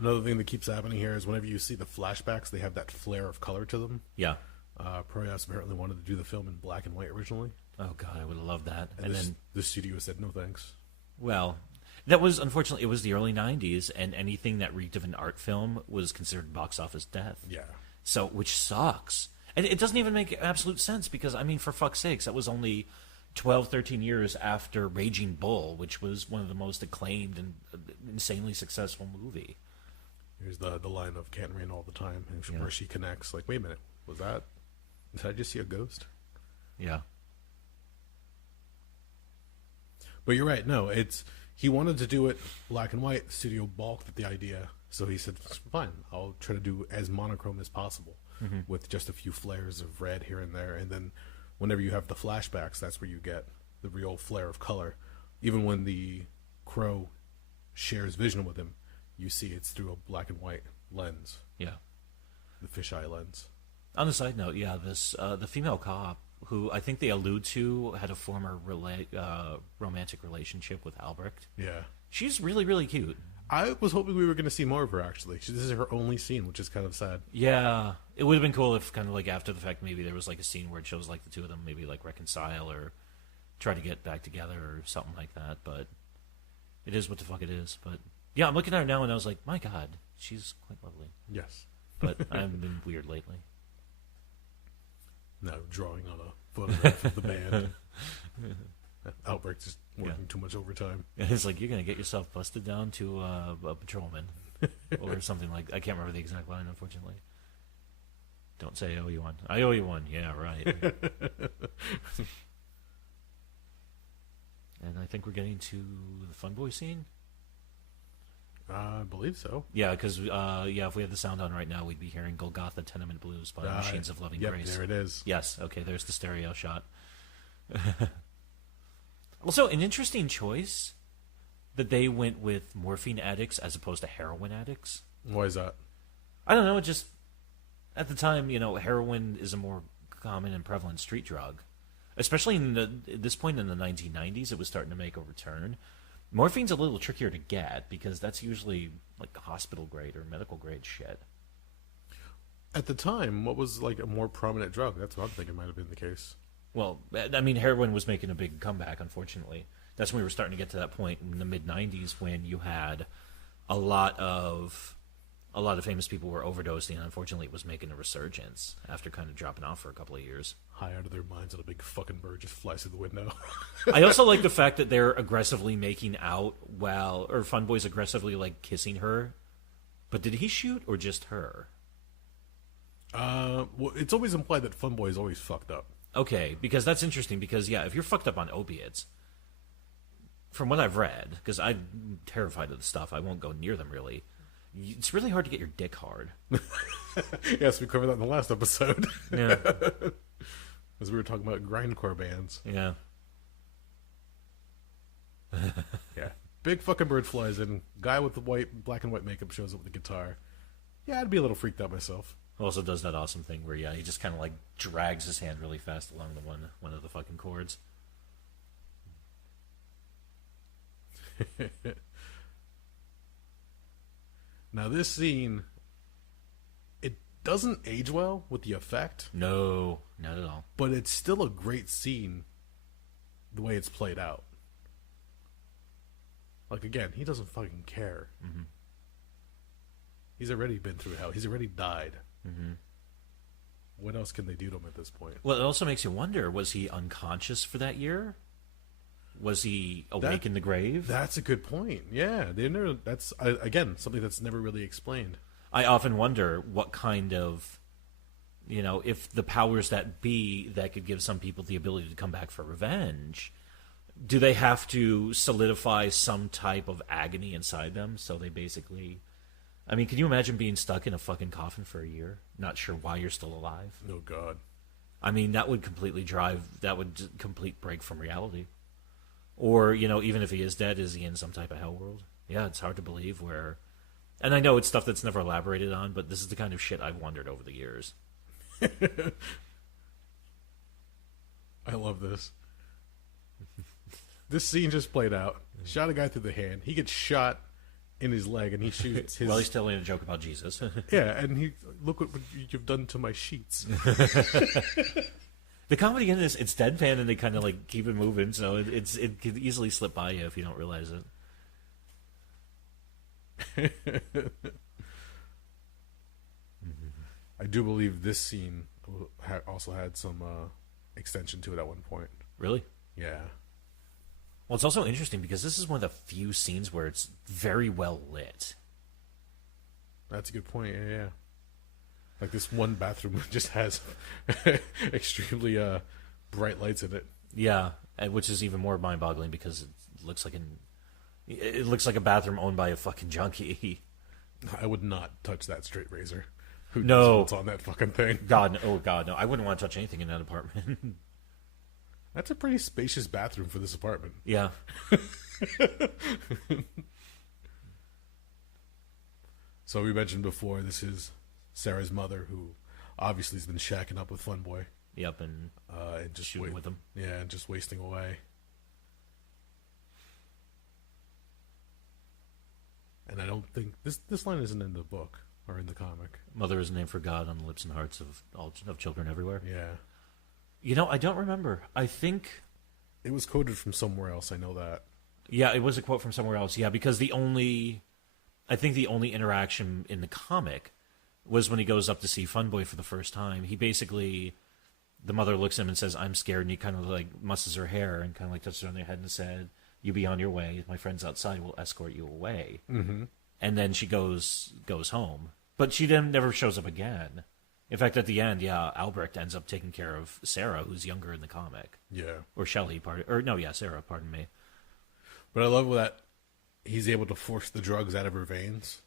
Another thing that keeps happening here is whenever you see the flashbacks, they have that flare of color to them. Yeah. Proyas apparently wanted to do the film in black and white originally. Oh god, I would have loved that. And then the studio said no thanks. Well, that was, unfortunately, it was the early 90s, and anything that reeked of an art film was considered box office death. Yeah. So, which sucks. And it doesn't even make absolute sense because, I mean, for fuck's sakes, that was only 12, 13 years after Raging Bull, which was one of the most acclaimed and insanely successful movie. Here's the line of "Can't rain all the time," and where she connects. Like, wait a minute, did I just see a ghost? Yeah. But you're right. No, he wanted to do it black and white. The studio balked at the idea, so he said, "Fine, I'll try to do as monochrome as possible, with just a few flares of red here and there." And then, whenever you have the flashbacks, that's where you get the real flare of color. Even when the crow shares vision with him, you see it's through a black and white lens. Yeah. The fisheye lens. On a side note, yeah, the female cop, who I think they allude to had a former romantic relationship with Albrecht. Yeah. She's really, really cute. I was hoping we were going to see more of her, actually. This is her only scene, which is kind of sad. Yeah. It would have been cool if kind of like after the fact maybe there was like a scene where it shows like the two of them maybe like reconcile or try to get back together or something like that. But it is what the fuck it is. But yeah, I'm looking at her now and I was like, my God, she's quite lovely. Yes. But I've been weird lately. No, drawing on a photograph of the band. Albrecht is working too much overtime. It's like, you're going to get yourself busted down to a patrolman. Or something like I can't remember the exact line, unfortunately. Don't say I owe you one. I owe you one. Yeah, right. And I think we're getting to the Fun Boy scene. I believe so. Yeah, because if we had the sound on right now, we'd be hearing Golgotha Tenement Blues by Machines of Loving Grace. There it is. Yes, okay, there's the stereo shot. Also, an interesting choice that they went with morphine addicts as opposed to heroin addicts. Why is that? I don't know, just at the time, heroin is a more common and prevalent street drug. Especially at this point in the 1990s, it was starting to make a return. Morphine's a little trickier to get because that's usually like hospital grade or medical grade shit. At the time, what was like a more prominent drug? That's what I'm thinking might have been the case. Well, I mean, heroin was making a big comeback, unfortunately. That's when we were starting to get to that point in the mid-90s when you had a lot of famous people were overdosing, and unfortunately it was making a resurgence after kind of dropping off for a couple of years. High out of their minds and a big fucking bird just flies through the window. I also like the fact that they're aggressively making out or Fun Boy's aggressively like kissing her. But did he shoot or just her? Well, it's always implied that Fun Boy is always fucked up. Okay, because that's interesting because, yeah, if you're fucked up on opiates, from what I've read, because I'm terrified of the stuff, I won't go near them really, it's really hard to get your dick hard. Yes, we covered that in the last episode. Yeah. As we were talking about grindcore bands. Yeah. Yeah. Big fucking bird flies in. Guy with the black and white makeup shows up with the guitar. Yeah, I'd be a little freaked out myself. Also does that awesome thing where, he just kind of like drags his hand really fast along the one of the fucking chords. Now this scene, it doesn't age well with the effect. No, not at all. But it's still a great scene the way it's played out. Like, again, he doesn't fucking care. Mm-hmm. He's already been through hell. He's already died. Mm-hmm. What else can they do to him at this point? Well, it also makes you wonder, was he unconscious for that year? Was he awake in the grave? That's a good point. Yeah, that's again something that's never really explained. I often wonder what kind of, if the powers that be that could give some people the ability to come back for revenge, do they have to solidify some type of agony inside them? So they basically, I mean, can you imagine being stuck in a fucking coffin for a year, not sure why you're still alive? Oh God. I mean, that would complete break from reality. Or, even if he is dead, is he in some type of hell world? Yeah, it's hard to believe where... And I know it's stuff that's never elaborated on, but this is the kind of shit I've wondered over the years. I love this. This scene just played out. Shot a guy through the hand. He gets shot in his leg, and he shoots his... Well, he's telling a joke about Jesus. Yeah, and look what you've done to my sheets. The comedy in this, it's deadpan and they kind of like keep it moving, so it could easily slip by you if you don't realize it. I do believe this scene also had some extension to it at one point. Really? Yeah. Well, it's also interesting because this is one of the few scenes where it's very well lit. That's a good point. Yeah. Like this one bathroom just has extremely bright lights in it. Yeah, which is even more mind-boggling because it looks like a bathroom owned by a fucking junkie. I would not touch that straight razor. Who No. knows what's on that fucking thing? God, no. I wouldn't want to touch anything in that apartment. That's a pretty spacious bathroom for this apartment. Yeah. So we mentioned before, this is Sarah's mother, who obviously has been shacking up with Funboy. Yep, and just shooting with him. Yeah, and just wasting away. And I don't think this line isn't in the book or in the comic. Mother is named for God on the lips and hearts of children everywhere. Yeah. You know, I don't remember. I think it was quoted from somewhere else. I know that. Yeah, it was a quote from somewhere else. Yeah, because the only interaction in the comic was when he goes up to see Funboy for the first time. He basically, the mother looks at him and says, "I'm scared," and he kind of like musses her hair and kind of like touches her on the head and said, "You be on your way. My friends outside will escort you away." Mm-hmm. And then she goes home, but she then never shows up again. In fact, at the end, yeah, Albrecht ends up taking care of Sarah, who's younger in the comic. Yeah. Or Shelley, Sarah, pardon me. But I love that he's able to force the drugs out of her veins,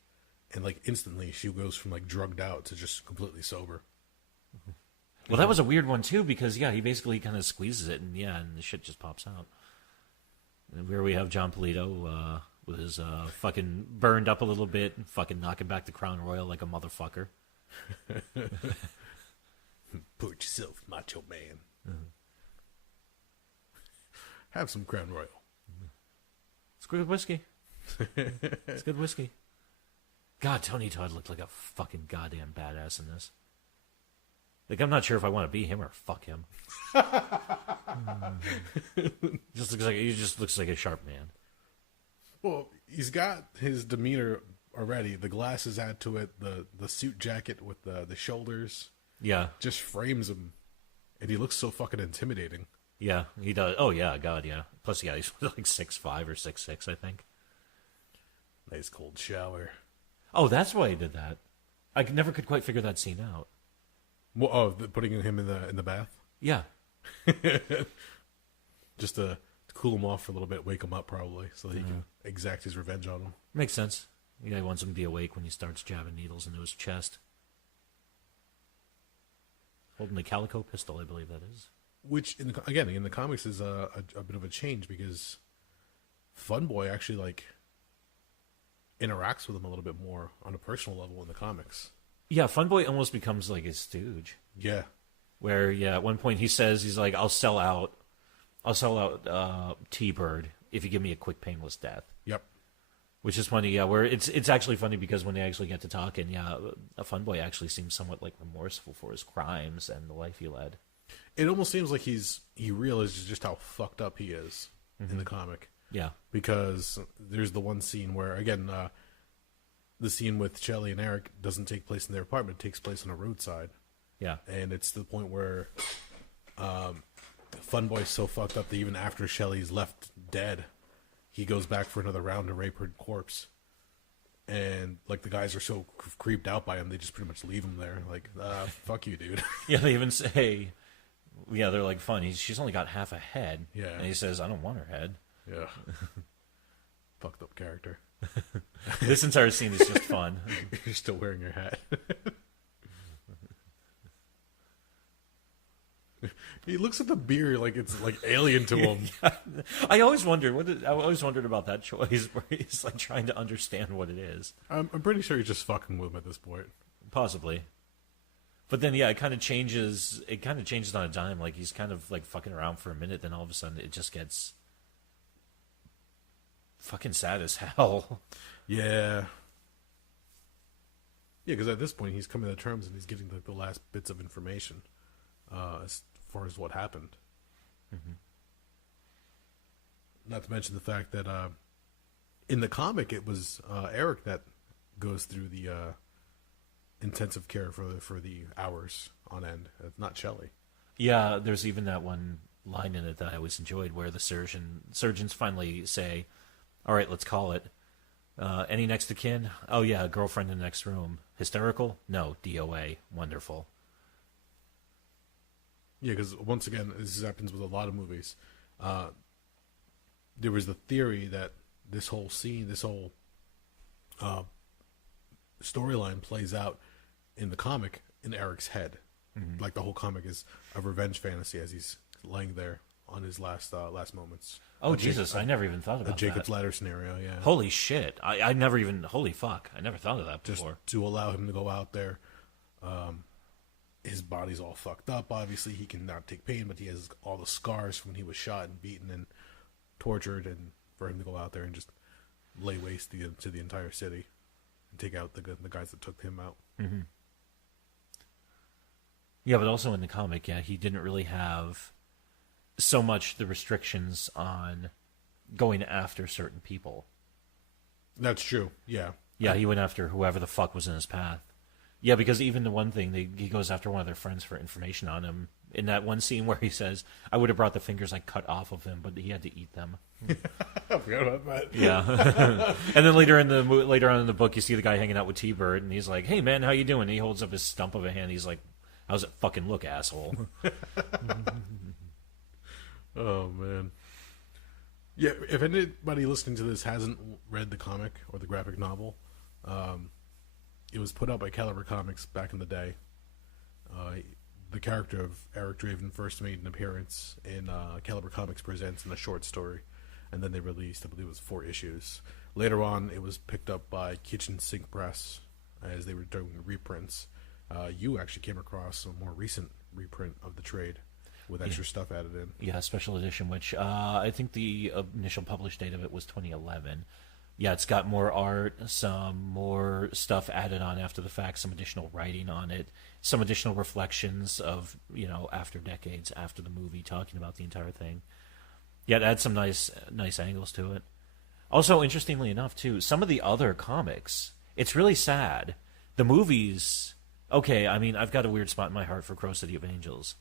and like instantly she goes from like drugged out to just completely sober. Well, that was a weird one too, because yeah, he basically kind of squeezes it, and the shit just pops out. And here we have John Polito with his fucking burned up a little bit, and fucking knocking back the Crown Royal like a motherfucker. Put yourself, macho man. Mm-hmm. Have some Crown Royal. It's good whiskey. It's good whiskey. God, Tony Todd looked like a fucking goddamn badass in this. Like, I'm not sure if I want to be him or fuck him. He just looks like a sharp man. Well, he's got his demeanor already. The glasses add to it. The suit jacket with the shoulders. Yeah. Just frames him. And he looks so fucking intimidating. Yeah, he does. Oh, yeah, God, yeah. Plus, yeah, he's like 6'5" or 6'6", I think. Nice cold shower. Oh, that's why he did that. I never could quite figure that scene out. Well, putting him in the bath? Yeah. Just to cool him off for a little bit, wake him up probably, so that he can exact his revenge on him. Makes sense. Yeah, he wants him to be awake when he starts jabbing needles into his chest. Holding the calico pistol, I believe that is. Which, in the comics is a bit of a change, because Funboy actually, like, interacts with him a little bit more on a personal level in the comics. Yeah, Funboy almost becomes like his stooge. Yeah. Where, yeah, at one point he says, he's like, I'll sell out T-Bird if you give me a quick, painless death. Yep. Which is funny, yeah, where it's actually funny because when they actually get to talking, yeah, a Funboy actually seems somewhat like remorseful for his crimes and the life he led. It almost seems like he realizes just how fucked up he is in the comic. Yeah. Because there's the one scene where, again, the scene with Shelley and Eric doesn't take place in their apartment. It takes place on a roadside. Yeah. And it's to the point where Funboy's so fucked up that even after Shelley's left dead, he goes back for another round to rape her corpse. And, like, the guys are so creeped out by him, they just pretty much leave him there. Like, fuck you, dude. Yeah, they even say, yeah, they're like, fun. She's only got half a head. Yeah. And he says, I don't want her head. Yeah. Fucked up character. This entire scene is just fun. You're still wearing your hat. He looks at the beer like it's like alien to him. Yeah. I always wondered about that choice where he's like trying to understand what it is. I'm pretty sure he's just fucking with him at this point. Possibly. But then, yeah, it kind of changes on a dime. Like, he's kind of like fucking around for a minute, then all of a sudden it just gets fucking sad as hell. Yeah. Yeah, because at this point he's coming to terms and he's getting like the last bits of information. As far as what happened. Mm-hmm. Not to mention the fact that in the comic, it was Eric that goes through the intensive care for the hours on end. It's not Shelley. Yeah, there's even that one line in it that I always enjoyed where the surgeons finally say, all right, let's call it. Any next of kin? Oh, yeah, a girlfriend in the next room. Hysterical? No, DOA. Wonderful. Yeah, because once again, this happens with a lot of movies. There was the theory that this whole scene, this whole storyline plays out in the comic in Eric's head. Mm-hmm. Like the whole comic is a revenge fantasy as he's laying there on his last moments. Oh, Jesus, I never even thought about that. A Jacob's Ladder scenario, yeah. Holy shit. I never even, holy fuck, I never thought of that before. Just to allow him to go out there. His body's all fucked up, obviously. He cannot take pain, but he has all the scars from when he was shot and beaten and tortured, and for him to go out there and just lay waste to the entire city and take out the guys that took him out. Mm-hmm. Yeah, but also in the comic, yeah, he didn't really have so much the restrictions on going after certain people. That's true, yeah. Yeah, he went after whoever the fuck was in his path. Yeah, because even the one thing, he goes after one of their friends for information on him. In that one scene where he says, I would have brought the fingers I cut off of him, but he had to eat them. I forgot about that. Yeah. And then later on in the book, you see the guy hanging out with T-Bird, and he's like, hey, man, how you doing? And he holds up his stump of a hand. He's like, how's it fucking look, asshole? Oh, man. Yeah, if anybody listening to this hasn't read the comic or the graphic novel, it was put out by Caliber Comics back in the day. The character of Eric Draven first made an appearance in Caliber Comics Presents in a short story, and then they released, I believe it was 4 issues. Later on, it was picked up by Kitchen Sink Press as they were doing reprints. You actually came across a more recent reprint of the trade with extra stuff added in. Yeah, special edition, which I think the initial published date of it was 2011. Yeah, it's got more art, some more stuff added on after the fact, some additional writing on it, some additional reflections of, after decades after the movie, talking about the entire thing. Yeah, it adds some nice angles to it. Also, interestingly enough, too, some of the other comics, it's really sad. The movies, okay, I mean, I've got a weird spot in my heart for Crow City of Angels.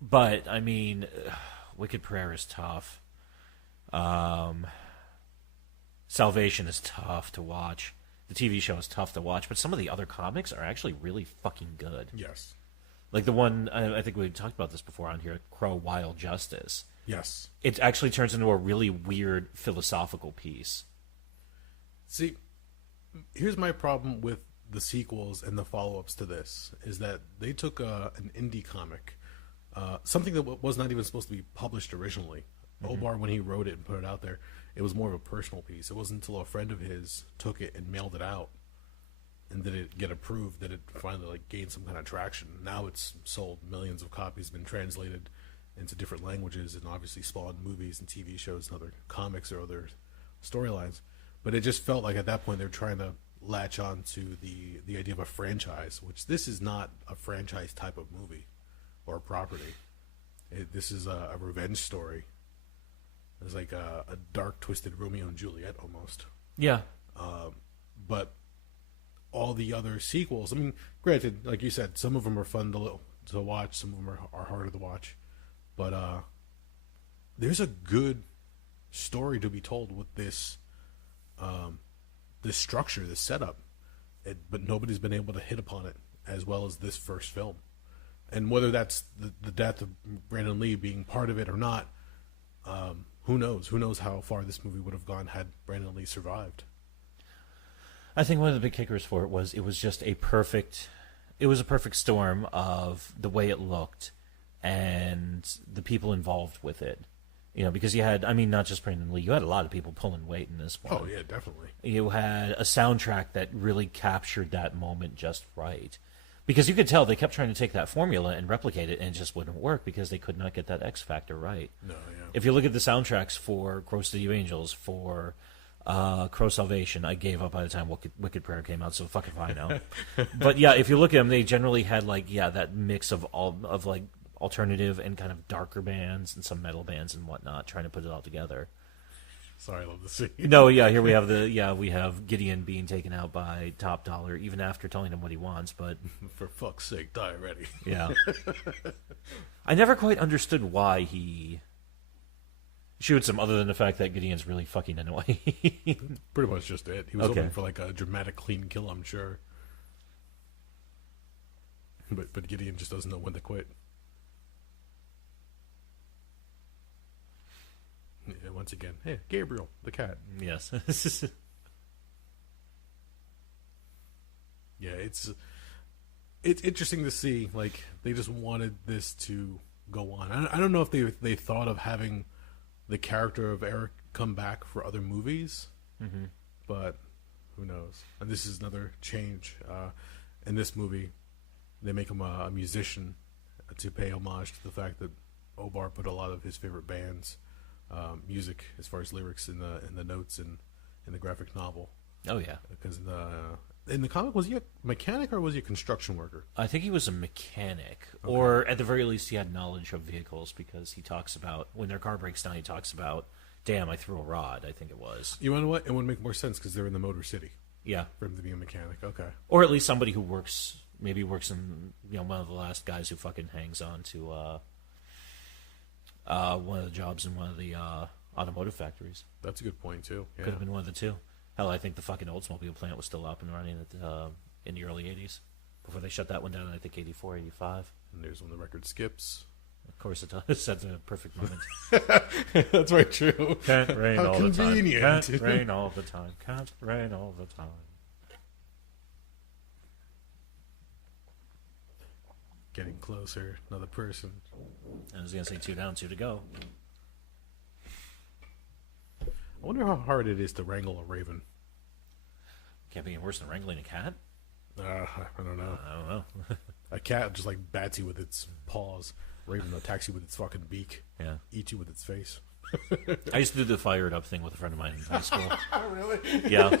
But, I mean, Wicked Prayer is tough. Salvation is tough to watch. The TV show is tough to watch, but some of the other comics are actually really fucking good. Yes. Like the one, I think we talked about this before on here, Crow Wild Justice. Yes. It actually turns into a really weird philosophical piece. See, here's my problem with the sequels and the follow-ups to this, is that they took an indie comic, something that was not even supposed to be published originally. Mm-hmm. Obar, when he wrote it and put it out there, it was more of a personal piece. It wasn't until a friend of his took it and mailed it out and did it get approved that it finally gained some kind of traction. Now it's sold millions of copies, been translated into different languages, and obviously spawned movies and TV shows and other comics or other storylines. But it just felt like at that point they were trying to latch on to the idea of a franchise, which this is not a franchise type of movie or property. This is a revenge story. It's like a dark, twisted Romeo and Juliet almost. Yeah. But all the other sequels, I mean, granted, like you said, some of them are fun to watch, some of them are harder to watch. But there's a good story to be told with this structure, this setup. But nobody's been able to hit upon it as well as this first film. And whether that's the death of Brandon Lee being part of it or not, who knows? Who knows how far this movie would have gone had Brandon Lee survived? I think one of the big kickers for it was just a perfect storm of the way it looked and the people involved with it. Because you had, I mean, not just Brandon Lee, you had a lot of people pulling weight in this one. Oh, yeah, definitely. You had a soundtrack that really captured that moment just right. Because you could tell they kept trying to take that formula and replicate it, and it just wouldn't work because they could not get that X factor right. No, yeah. If you look at the soundtracks for Crow City of Angels, for Crow Salvation, I gave up by the time Wicked Prayer came out, so fuck if I know. But yeah, if you look at them, they generally had that mix of all alternative and kind of darker bands and some metal bands and whatnot, trying to put it all together. Sorry, I love the scene. No, yeah, here we have Gideon being taken out by Top Dollar, even after telling him what he wants, but... For fuck's sake, die already. Yeah. I never quite understood why he shoots him, other than the fact that Gideon's really fucking annoying. Pretty much just it. He was hoping for like a dramatic clean kill, I'm sure. But Gideon just doesn't know when to quit. Yeah, once again, hey, Gabriel, the cat. Yes. Yeah, it's interesting to see. Like, they just wanted this to go on. I don't know if they thought of having the character of Eric come back for other movies, but who knows? And this is another change. In this movie, they make him a musician to pay homage to the fact that Obar put a lot of his favorite bands' music, as far as lyrics, in the notes in the graphic novel. Oh yeah, because in the comic, was he a mechanic or was he a construction worker? I think he was a mechanic, or at the very least, he had knowledge of vehicles, because he talks about when their car breaks down. He talks about, "Damn, I threw a rod." I think it was. You know what? It would make more sense because they're in the Motor City. Yeah, for him to be a mechanic. Okay, or at least somebody who works in one of the last guys who fucking hangs on to one of the jobs in one of the automotive factories. That's a good point too. Yeah. Could have been one of the two. Hell, I think the fucking Oldsmobile plant was still up and running in the early 80s. Before they shut that one down in, I think, 84, 85. And there's when the record skips. Of course it does. That's a perfect moment. That's very true. Can't rain How all convenient. the time. Can't rain all the time. Can't rain all the time. Getting closer. Another person. I was going to say 2 down, 2 to go. I wonder how hard it is to wrangle a raven. Can't be any worse than wrangling a cat. I don't know. I don't know. A cat just like bats you with its paws. Raven attacks you with its fucking beak. Yeah. Eats you with its face. I used to do the fired up thing with a friend of mine in high school. Really? Yeah.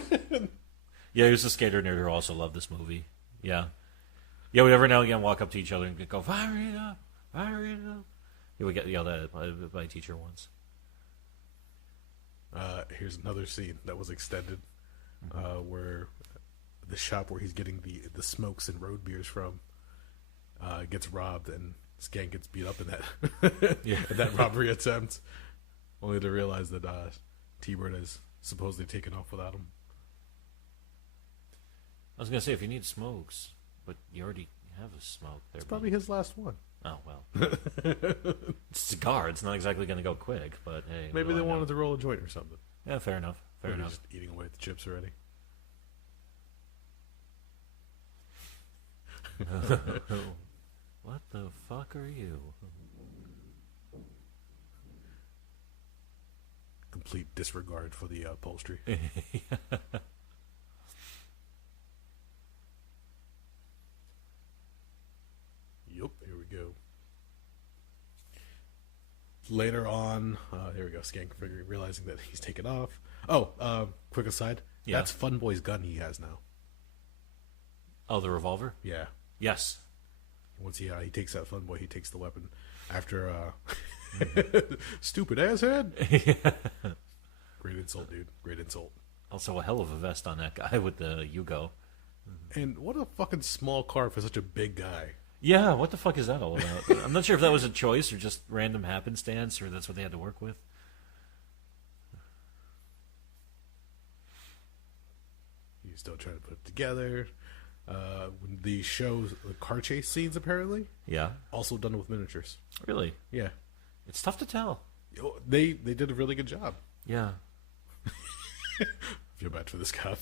Yeah, he was a skater nerd who also loved this movie. Yeah. Yeah, we'd every now and again walk up to each other and go, "Fire it up! Fire it up!" Yeah, we got yelled at by a teacher once. Here's another scene that was extended, where the shop where he's getting the smokes and road beers from gets robbed, and Skank gets beat up in that in that robbery attempt, only to realize that T-Bird has supposedly taken off without him. I was gonna say, if you need smokes, but you already have a smoke there. It's probably his last one. Oh well, it's a cigar. It's not exactly gonna go quick, but hey, Maybe they wanted to roll a joint or something. Yeah, fair enough. Fair Maybe enough. just eating away at the chips already. What the fuck are you? Complete disregard for the upholstery. Yup, here we go. Later on, here we go. Skank realizing that he's taken off. Oh, quick aside. Yeah. That's Fun Boy's gun he has now. Oh, the revolver? Yeah. Yes. Once he takes that Fun Boy, he takes the weapon. After stupid asshead. Great insult, dude. Great insult. Also, a hell of a vest on that guy with the Yugo. And what a fucking small car for such a big guy. Yeah, what the fuck is that all about? I'm not sure if that was a choice or just random happenstance, or that's what they had to work with. He's still trying to put it together. When the car chase scenes, apparently, Yeah. also done with miniatures. Really? Yeah, It's tough to tell. they did a really good job. Yeah. Feel bad for this cop.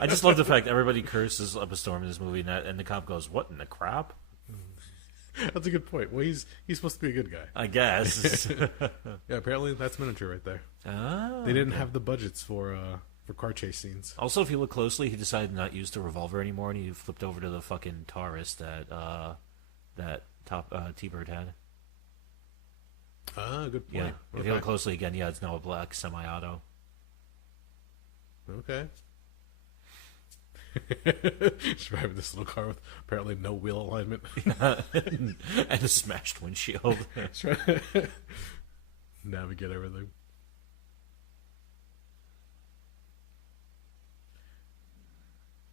I just love the fact everybody curses up a storm in this movie, and the cop goes, "What in the crap?" That's a good point. Well, he's supposed to be a good guy. I guess. Yeah, apparently that's miniature right there. Oh, They didn't have the budgets for car chase scenes. Also, if you look closely, he decided not to use the revolver anymore, and he flipped over to the fucking Taurus that T-Bird had. Ah, good point. Yeah. If Okay. you look closely again, yeah, it's now a black semi-auto. Okay. Driving this little car with apparently no wheel alignment. And a smashed windshield. Trying navigate everything.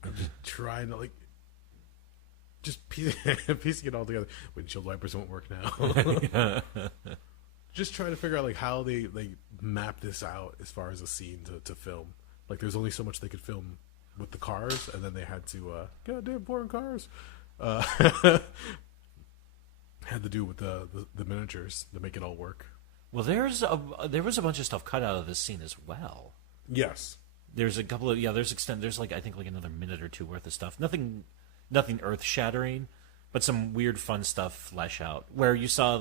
I'm just trying to just piecing it all together. Windshield wipers won't work now. Just trying to figure out how they map this out as far as a scene to film. There's only so much they could film with the cars, and then they had to goddamn foreign cars. Had to do with the miniatures to make it all work. Well, there was a bunch of stuff cut out of this scene as well. Yes. There's a couple of there's I think another minute or two worth of stuff. Nothing earth shattering, but some weird fun stuff flesh out where you saw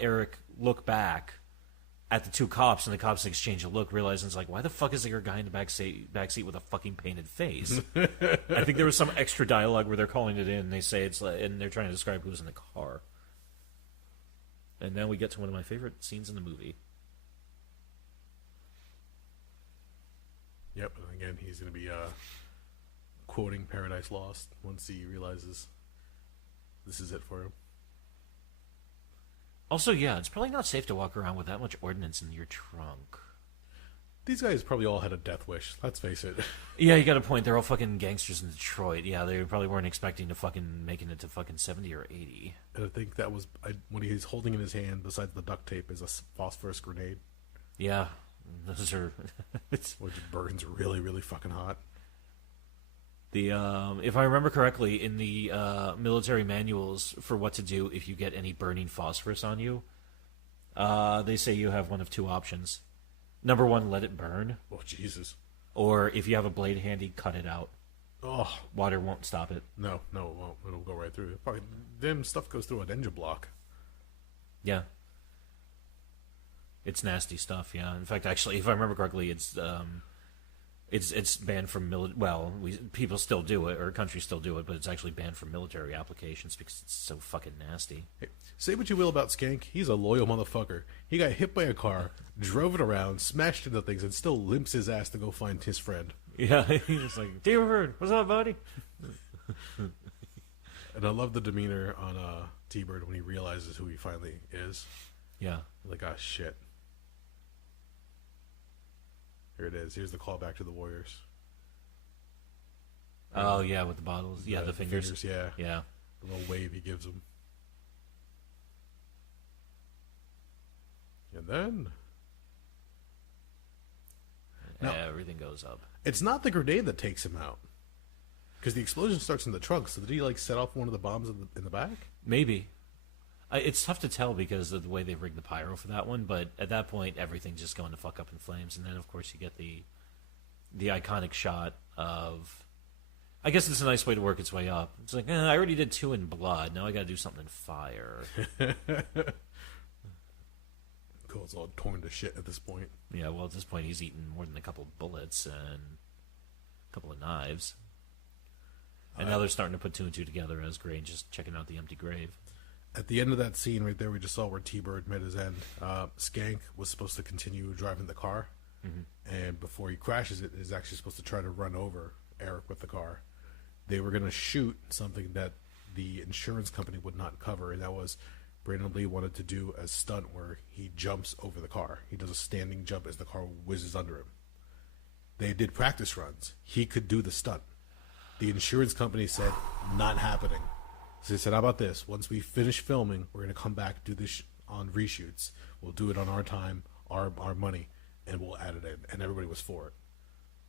Eric look back at the two cops, and the cops exchange a look, realizing why the fuck is there a guy in the back seat with a fucking painted face? I think there was some extra dialogue where they're calling it in, and they say and they're trying to describe who's in the car. And then we get to one of my favorite scenes in the movie. Yep, and again, he's going to be quoting Paradise Lost once he realizes this is it for him. Also, yeah, it's probably not safe to walk around with that much ordnance in your trunk. These guys probably all had a death wish, let's face it. Yeah, you got a point. They're all fucking gangsters in Detroit. Yeah, they probably weren't expecting to fucking making it to fucking 70 or 80. And I think that was what he's holding in his hand, besides the duct tape, is a phosphorus grenade. Yeah, those are... Which burns really, really fucking hot. If I remember correctly, in the military manuals for what to do if you get any burning phosphorus on you, they say you have one of two options. Number one, let it burn. Oh, Jesus. Or if you have a blade handy, cut it out. Oh. Water won't stop it. No, it won't. It'll go right through. Fucking damn stuff goes through an engine block. Yeah. It's nasty stuff, yeah. In fact, actually, if I remember correctly, it's banned from people still do it, or countries still do it, but it's actually banned from military applications because it's so fucking nasty. Hey, say what you will about Skank, he's a loyal motherfucker. He got hit by a car, drove it around, smashed into things, and still limps his ass to go find his friend. Yeah, he's like, T-Bird, what's up, buddy? And I love the demeanor on T-Bird when he realizes who he finally is. Yeah. Ah, shit. Here it is. Here's the callback to the Warriors. Oh, yeah, with the bottles. Yeah, the fingers. Yeah. Yeah. The little wave he gives them. And then... No, everything goes up. It's not the grenade that takes him out. Because the explosion starts in the trunk. So did he set off one of the bombs in the back? Maybe. It's tough to tell because of the way they rigged the pyro for that one, but at that point, everything's just going to fuck up in flames. And then, of course, you get the iconic shot of... I guess it's a nice way to work its way up. It's like, I already did 2 in blood. Now I got to do something in fire. Cool, it's all torn to shit at this point. Yeah, well, at this point, he's eaten more than a couple of bullets and a couple of knives. And now they're starting to put 2 and 2 together as Gray just checking out the empty grave. At the end of that scene right there, we just saw where T-Bird met his end. Skank was supposed to continue driving the car, and before he crashes it, is actually supposed to try to run over Eric with the car. They were going to shoot something that the insurance company would not cover, and that was Brandon Lee wanted to do a stunt where he jumps over the car. He does a standing jump as the car whizzes under him. They did practice runs. He could do the stunt. The insurance company said, not happening. So they said, how about this? Once we finish filming, we're going to come back, do this on reshoots. We'll do it on our time, our money, and we'll add it in. And everybody was for it.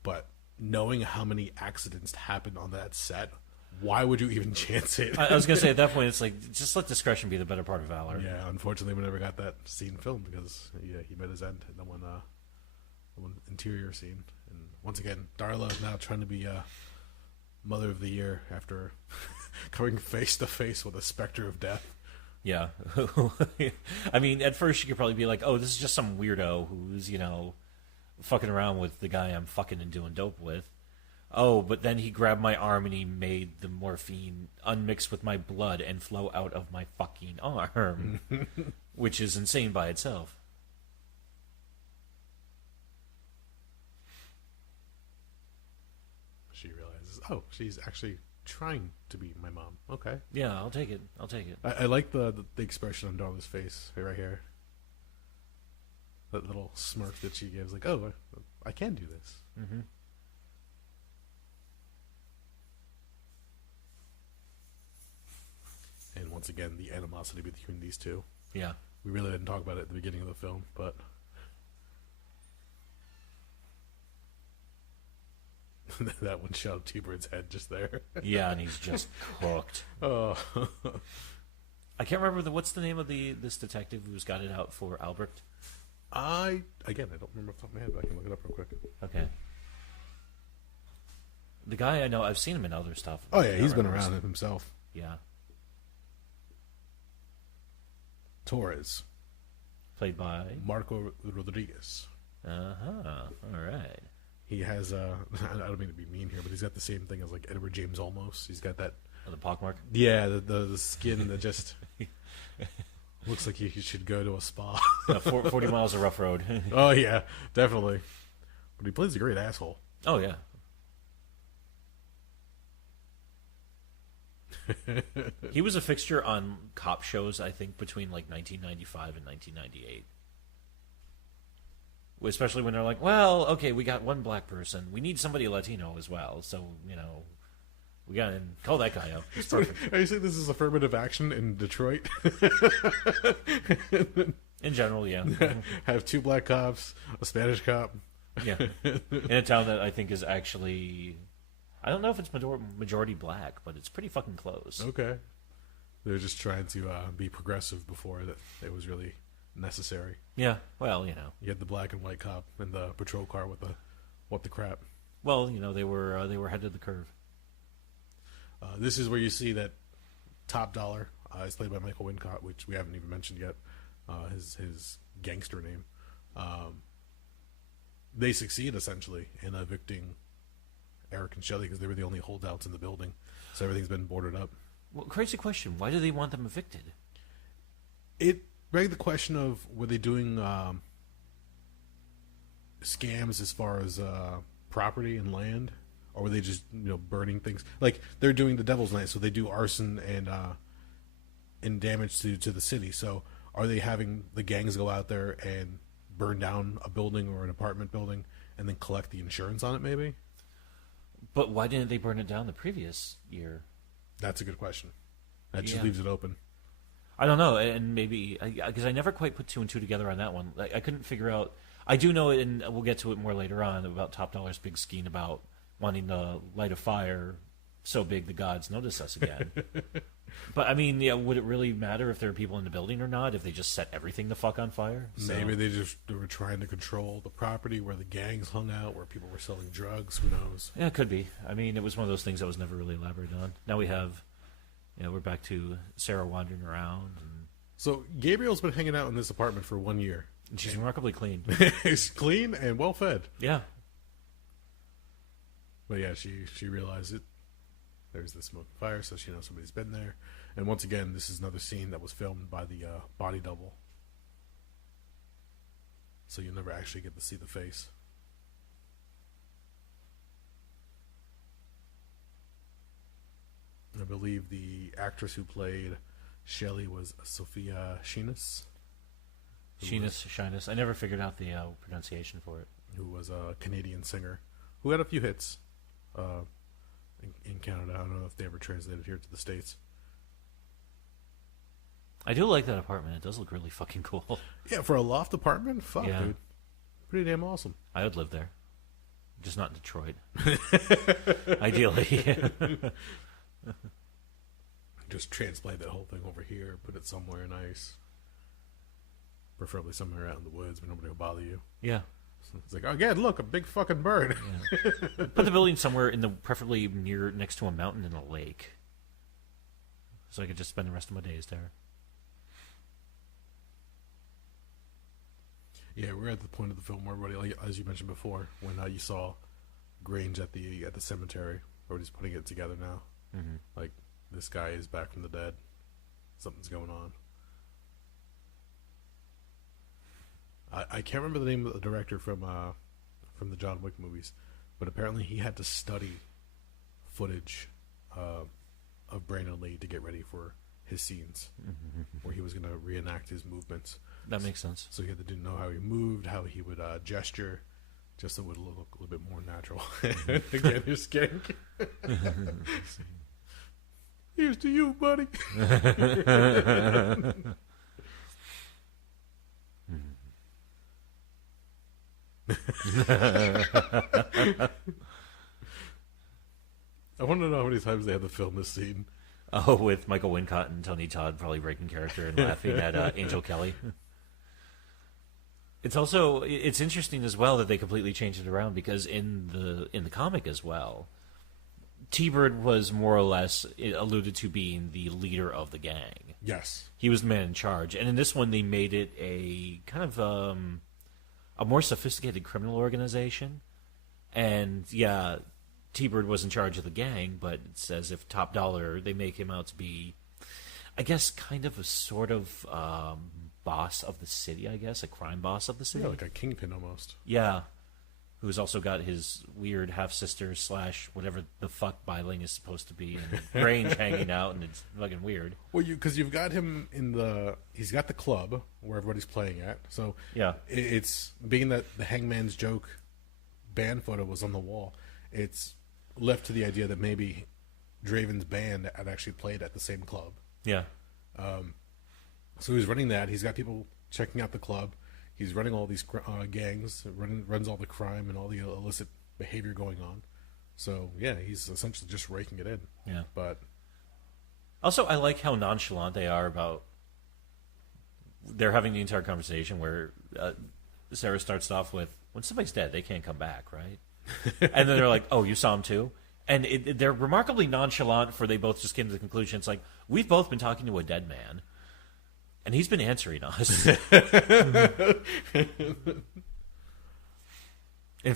But knowing how many accidents happened on that set, why would you even chance it? I was going to say, at that point, it's like, just let discretion be the better part of valor. Yeah, unfortunately, we never got that scene filmed because he met his end in the one interior scene. And once again, Darla is now trying to be Mother of the Year after coming face to face with a specter of death. Yeah. I mean, at first you could probably be like, oh, this is just some weirdo who's, fucking around with the guy I'm fucking and doing dope with. Oh, but then he grabbed my arm and he made the morphine unmixed with my blood and flow out of my fucking arm, which is insane by itself. She realizes, oh, she's actually trying to be my mom. Okay. Yeah, I'll take it. I like the expression on Darla's face right here. That little smirk that she gives, like, oh, I can do this. Mm-hmm. And once again, the animosity between these two. Yeah. We really didn't talk about it at the beginning of the film, but that one shot of T-Bird's head just there. Yeah, and he's just cooked. Oh. I can't remember what's the name of this detective who's got it out for Albrecht. I don't remember off the top of my head, but I can look it up real quick. Okay. The guy I know, I've seen him in other stuff. Oh yeah, he's been around it himself. Yeah. Torres, played by Marco Rodriguez. All right. He has I don't mean to be mean here, but he's got the same thing as like Edward James Olmos. He's got that the pockmark. Yeah, the skin that just looks like he should go to a spa. 40 miles of rough road. Oh yeah, definitely. But he plays a great asshole. Oh yeah. He was a fixture on cop shows, I think, between like 1995 and 1998. Especially when they're like, well, okay, we got one black person. We need somebody Latino as well. So, we got to call that guy up. It's perfect. Are you saying this is affirmative action in Detroit? In general, yeah. Have 2 black cops, a Spanish cop. Yeah. In a town that I think is actually... I don't know if it's majority black, but it's pretty fucking close. Okay. They're just trying to be progressive before that it was really necessary. Yeah, well, You had the black and white cop in the patrol car with the what the crap. Well, they were ahead of the curve. This is where you see that Top Dollar is played by Michael Wincott, which we haven't even mentioned yet. His gangster name. They succeed essentially in evicting Eric and Shelley because they were the only holdouts in the building, so everything's been boarded up. Well, crazy question. Why do they want them evicted? It begged the question of, were they doing scams as far as property and land, or were they just burning things? Like they're doing the Devil's Night, so they do arson and damage to the city. So are they having the gangs go out there and burn down a building or an apartment building and then collect the insurance on it? Maybe. But why didn't they burn it down the previous year? That's a good question. That just leaves it open. I don't know, and maybe because I never quite put 2 and 2 together on that one. I couldn't figure out. I do know, and we'll get to it more later on, about Top Dollar's big scheme about wanting to light a fire so big the gods notice us again. But I mean, would it really matter if there are people in the building or not? If they just set everything the fuck on fire? Maybe they were trying to control the property where the gangs hung out, where people were selling drugs. Who knows? Yeah, it could be. I mean, it was one of those things that was never really elaborated on. Now we have, we're back to Sarah wandering around. So Gabriel's been hanging out in this apartment for 1 year. And she's remarkably clean. She's clean and well fed. Yeah. But yeah, she realized it. There's the smoke and fire, so she knows somebody's been there. And once again, this is another scene that was filmed by the body double. So you never actually get to see the face. I believe the actress who played Shelley was Sophia Sheenus. Shyness. I never figured out the pronunciation for it. Who was a Canadian singer who had a few hits in Canada. I don't know if they ever translated here to the States. I do like that apartment. It does look really fucking cool. Yeah, for a loft apartment? Fuck, yeah. Dude. Pretty damn awesome. I would live there. Just not in Detroit. Ideally. Just transplant that whole thing over here, put it somewhere nice. Preferably somewhere out in the woods where nobody will bother you. Yeah. It's like, again, look, a big fucking bird. Yeah. Put the building somewhere preferably next to a mountain and a lake. So I could just spend the rest of my days there. Yeah, we're at the point of the film where everybody, like, as you mentioned before, when you saw Grange at the cemetery, everybody's putting it together now. Mm-hmm. Like, this guy is back from the dead. Something's going on. I can't remember the name of the director from the John Wick movies, but apparently he had to study footage of Brandon Lee to get ready for his scenes, where he was going to reenact his movements. That makes sense. So he had to know how he moved, how he would gesture, just so it would look a little bit more natural. Again, here's Skank. Here's to you, buddy. I want to know how many times they had to film this scene. Oh, with Michael Wincott and Tony Todd probably breaking character and laughing at Angel Kelly. It's interesting as well that they completely changed it around, because in the comic as well, T-Bird was more or less alluded to being the leader of the gang. Yes. He was the man in charge. And in this one, they made it a kind of a more sophisticated criminal organization. And, yeah, T-Bird was in charge of the gang, but it says if Top Dollar, they make him out to be, I guess, kind of a sort of boss of the city, I guess, a crime boss of the city. Yeah, like a kingpin almost. Yeah. Who's also got his weird half-sister / whatever the fuck Biling is supposed to be, and Grange hanging out, and it's fucking weird. Well, because you've got him he's got the club where everybody's playing at. So yeah, it's being that the Hangman's Joke band photo was on the wall. It's left to the idea that maybe Draven's band had actually played at the same club. Yeah. So he's running that. He's got people checking out the club. He's running all these gangs, runs all the crime and all the illicit behavior going on. So, yeah, he's essentially just raking it in. Yeah. But also, I like how nonchalant they are about... They're having the entire conversation where Sarah starts off with, when somebody's dead, they can't come back, right? And then they're like, oh, you saw him too? And they're remarkably nonchalant, for they both just came to the conclusion. It's like, we've both been talking to a dead man. And he's been answering us. In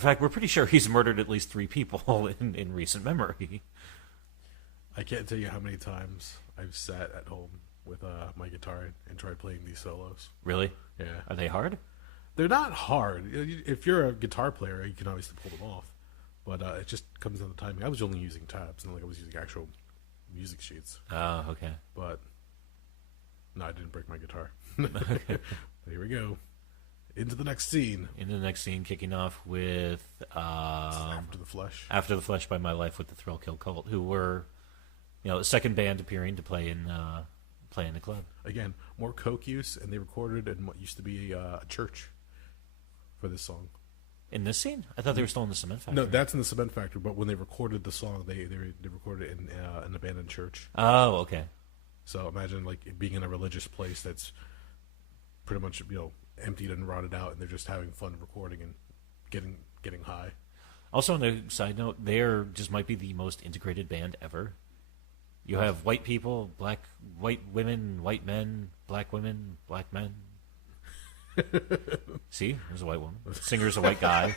fact, we're pretty sure he's murdered at least 3 people in recent memory. I can't tell you how many times I've sat at home with my guitar and tried playing these solos. Really? Yeah. Are they hard? They're not hard. If you're a guitar player, you can obviously pull them off. But it just comes down to timing. I was only using tabs, not like I was using actual music sheets. Oh, okay. But... no, I didn't break my guitar. Okay. Here we go. Into the next scene. Into the next scene, kicking off with... After the Flesh. After the Flesh by My Life with the Thrill Kill Cult, who were, the second band appearing to play in the club. Again, more coke use, and they recorded in what used to be a church for this song. In this scene? I thought they were still in the cement factory. No, that's in the cement factory, but when they recorded the song, they recorded it in an abandoned church. Oh, okay. So imagine like being in a religious place that's pretty much emptied and rotted out, and they're just having fun recording and getting high. Also, on a side note, they just might be the most integrated band ever. You have white people, white women, white men, black women, black men. See, there's a white woman. The singer's a white guy.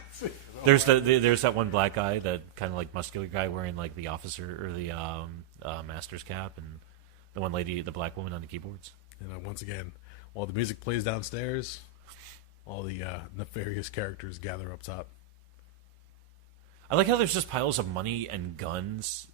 There's that one black guy, that kind of like muscular guy wearing like the officer or the master's cap, and the one lady, the black woman on the keyboards. And once again, while the music plays downstairs, all the nefarious characters gather up top. I like how there's just piles of money and guns.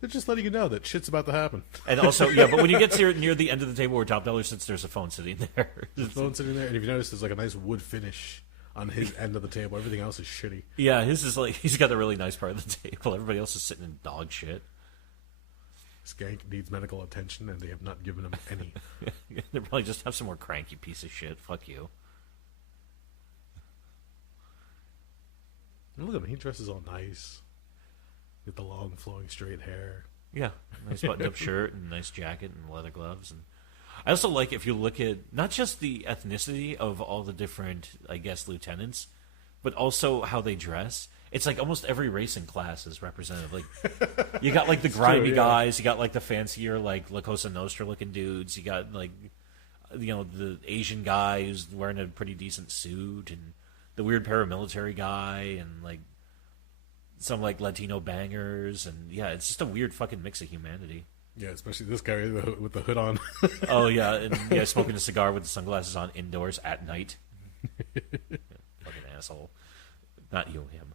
They're just letting you know that shit's about to happen. And also, yeah, but when you get near the end of the table where Top Dollar sits, there's a phone sitting there. There's a phone sitting there, and if you notice, there's like a nice wood finish on his end of the table. Everything else is shitty. Yeah, his is like, he's got the really nice part of the table. Everybody else is sitting in dog shit. Skank needs medical attention, and they have not given him any. They probably just have some more cranky piece of shit. Fuck you. And look at him. He dresses all nice. With the long, flowing, straight hair. Yeah. Nice buttoned-up shirt and nice jacket and leather gloves. And I also like, if you look at not just the ethnicity of all the different, I guess, lieutenants, but also how they dress. It's like almost every race and class is represented. Like, you got like the grimy guys, you got like the fancier, like La Cosa Nostra looking dudes, you got like, the Asian guy who's wearing a pretty decent suit, and the weird paramilitary guy, and like some like Latino bangers, and yeah, it's just a weird fucking mix of humanity. Yeah, especially this guy with the hood on. Oh yeah, and yeah, smoking a cigar with the sunglasses on indoors at night. Yeah, fucking asshole. Not you, him.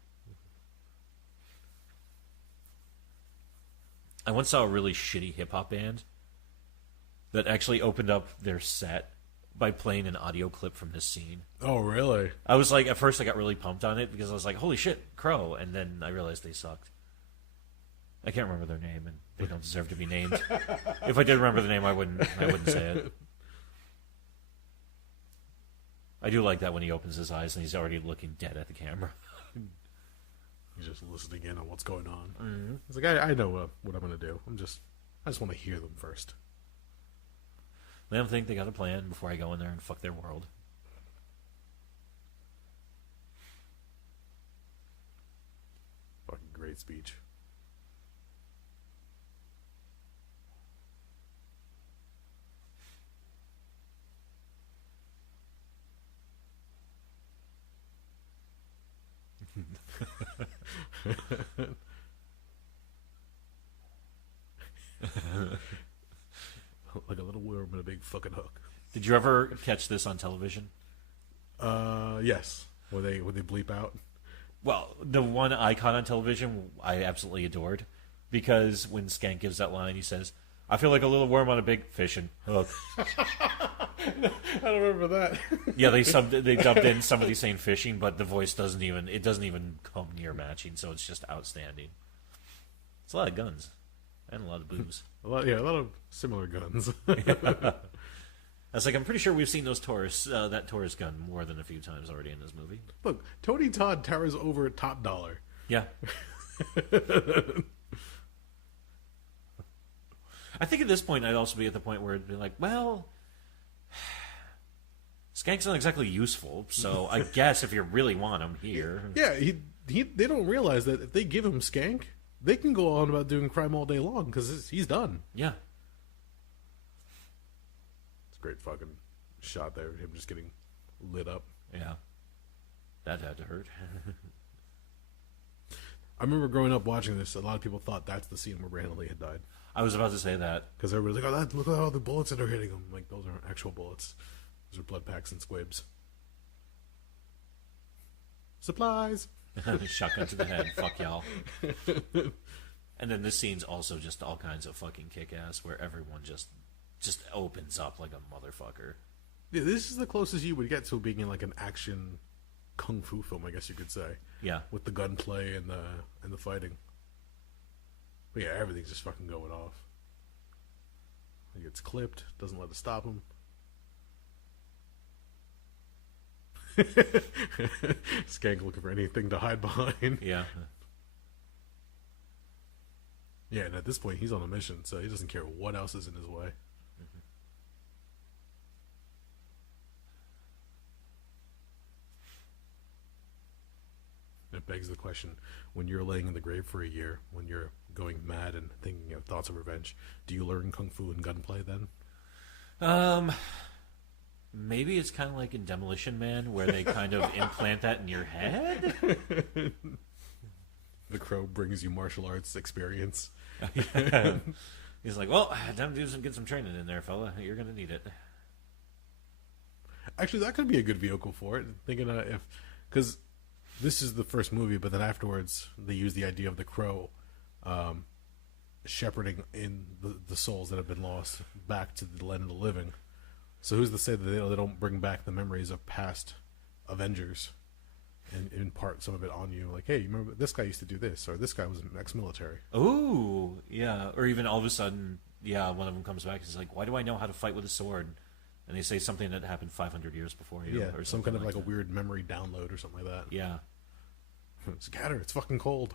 I once saw a really shitty hip hop band that actually opened up their set by playing an audio clip from this scene. Oh, really? I was like, at first I got really pumped on it because I was like, holy shit, Crow. And then I realized they sucked. I can't remember their name, and they don't deserve to be named. If I did remember the name, I wouldn't say it. I do like that when he opens his eyes and he's already looking dead at the camera. He's just listening in on what's going on. Mm-hmm. It's like, I know what I'm going to do. I just want to hear them first. Let them think they got a plan before I go in there and fuck their world. Fucking great speech. Like a little worm in a big fucking hook. Did you ever catch this on television? Yes. When they bleep out. Well, the one I caught on television, I absolutely adored, because when Skank gives that line, he says, "I feel like a little worm on a big fishing hook." I don't remember that. Yeah, they dubbed in somebody saying fishing, but the voice doesn't even come near matching, so it's just outstanding. It's a lot of guns and a lot of boobs. a lot of similar guns. I was like, I'm pretty sure we've seen that Taurus gun more than a few times already in this movie. Look, Tony Todd towers over Top Dollar. Yeah. I think at this point I'd also be at the point where it'd be like, well, Skank's not exactly useful, so I guess if you really want him here. Yeah, they don't realize that if they give him Skank, they can go on about doing crime all day long because he's done. Yeah. It's a great fucking shot there, him just getting lit up. Yeah. That had to hurt. I remember growing up watching this, a lot of people thought that's the scene where Brandon Lee had died. I was about to say that. Because everybody's like, look at all the bullets that are hitting him. Like, those aren't actual bullets. Those are blood packs and squibs. Supplies! Shotgun to the head. Fuck y'all. And then this scene's also just all kinds of fucking kick-ass where everyone just opens up like a motherfucker. Yeah, this is the closest you would get to being in like an action kung fu film, I guess you could say. Yeah. With the gunplay and the fighting. But yeah, everything's just fucking going off. He gets clipped, doesn't let it stop him. Skank looking for anything to hide behind. Yeah. Yeah, and at this point he's on a mission, so he doesn't care what else is in his way. Mm-hmm. It begs the question, when you're laying in the grave for a year, when you're going mad and thinking of thoughts of revenge, do you learn kung fu and gunplay then? Maybe it's kind of like in Demolition Man, where they kind of implant that in your head. The Crow brings you martial arts experience. Yeah. He's like, well, time to get some training in there, fella. You're going to need it. Actually, that could be a good vehicle for it. Thinking because this is the first movie, but then afterwards they use the idea of the Crow shepherding in the souls that have been lost back to the land of the living. So who's to say that they don't bring back the memories of past Avengers and impart some of it on you? Like, hey, you remember this guy used to do this, or this guy was ex-military. Ooh, yeah. Or even all of a sudden, yeah, one of them comes back and is like, why do I know how to fight with a sword? And they say something that happened 500 years before you. Yeah, or some kind of like that. a weird memory download or something like that. Yeah. Scatter, it's fucking cold.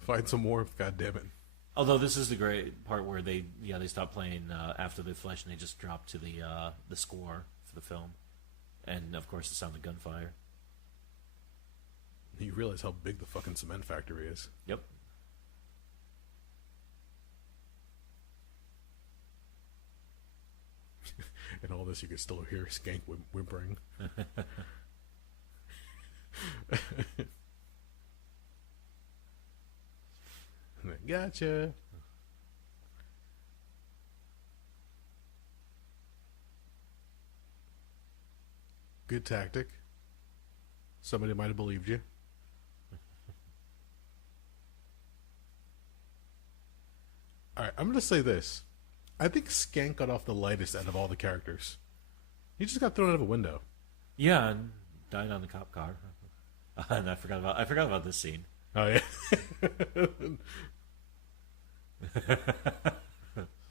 Find some warmth, goddammit. Although this is the great part where they stop playing After the Flesh and they just drop to the score for the film, and of course the sound of gunfire. You realize how big the fucking cement factory is. Yep. And all this, you can still hear Skank whimpering. Gotcha. Good tactic. Somebody might have believed you. All right, I'm going to say this. I think Skank got off the lightest out of all the characters. He just got thrown out of a window. Yeah, and died on the cop car. And I forgot about this scene. Oh, yeah.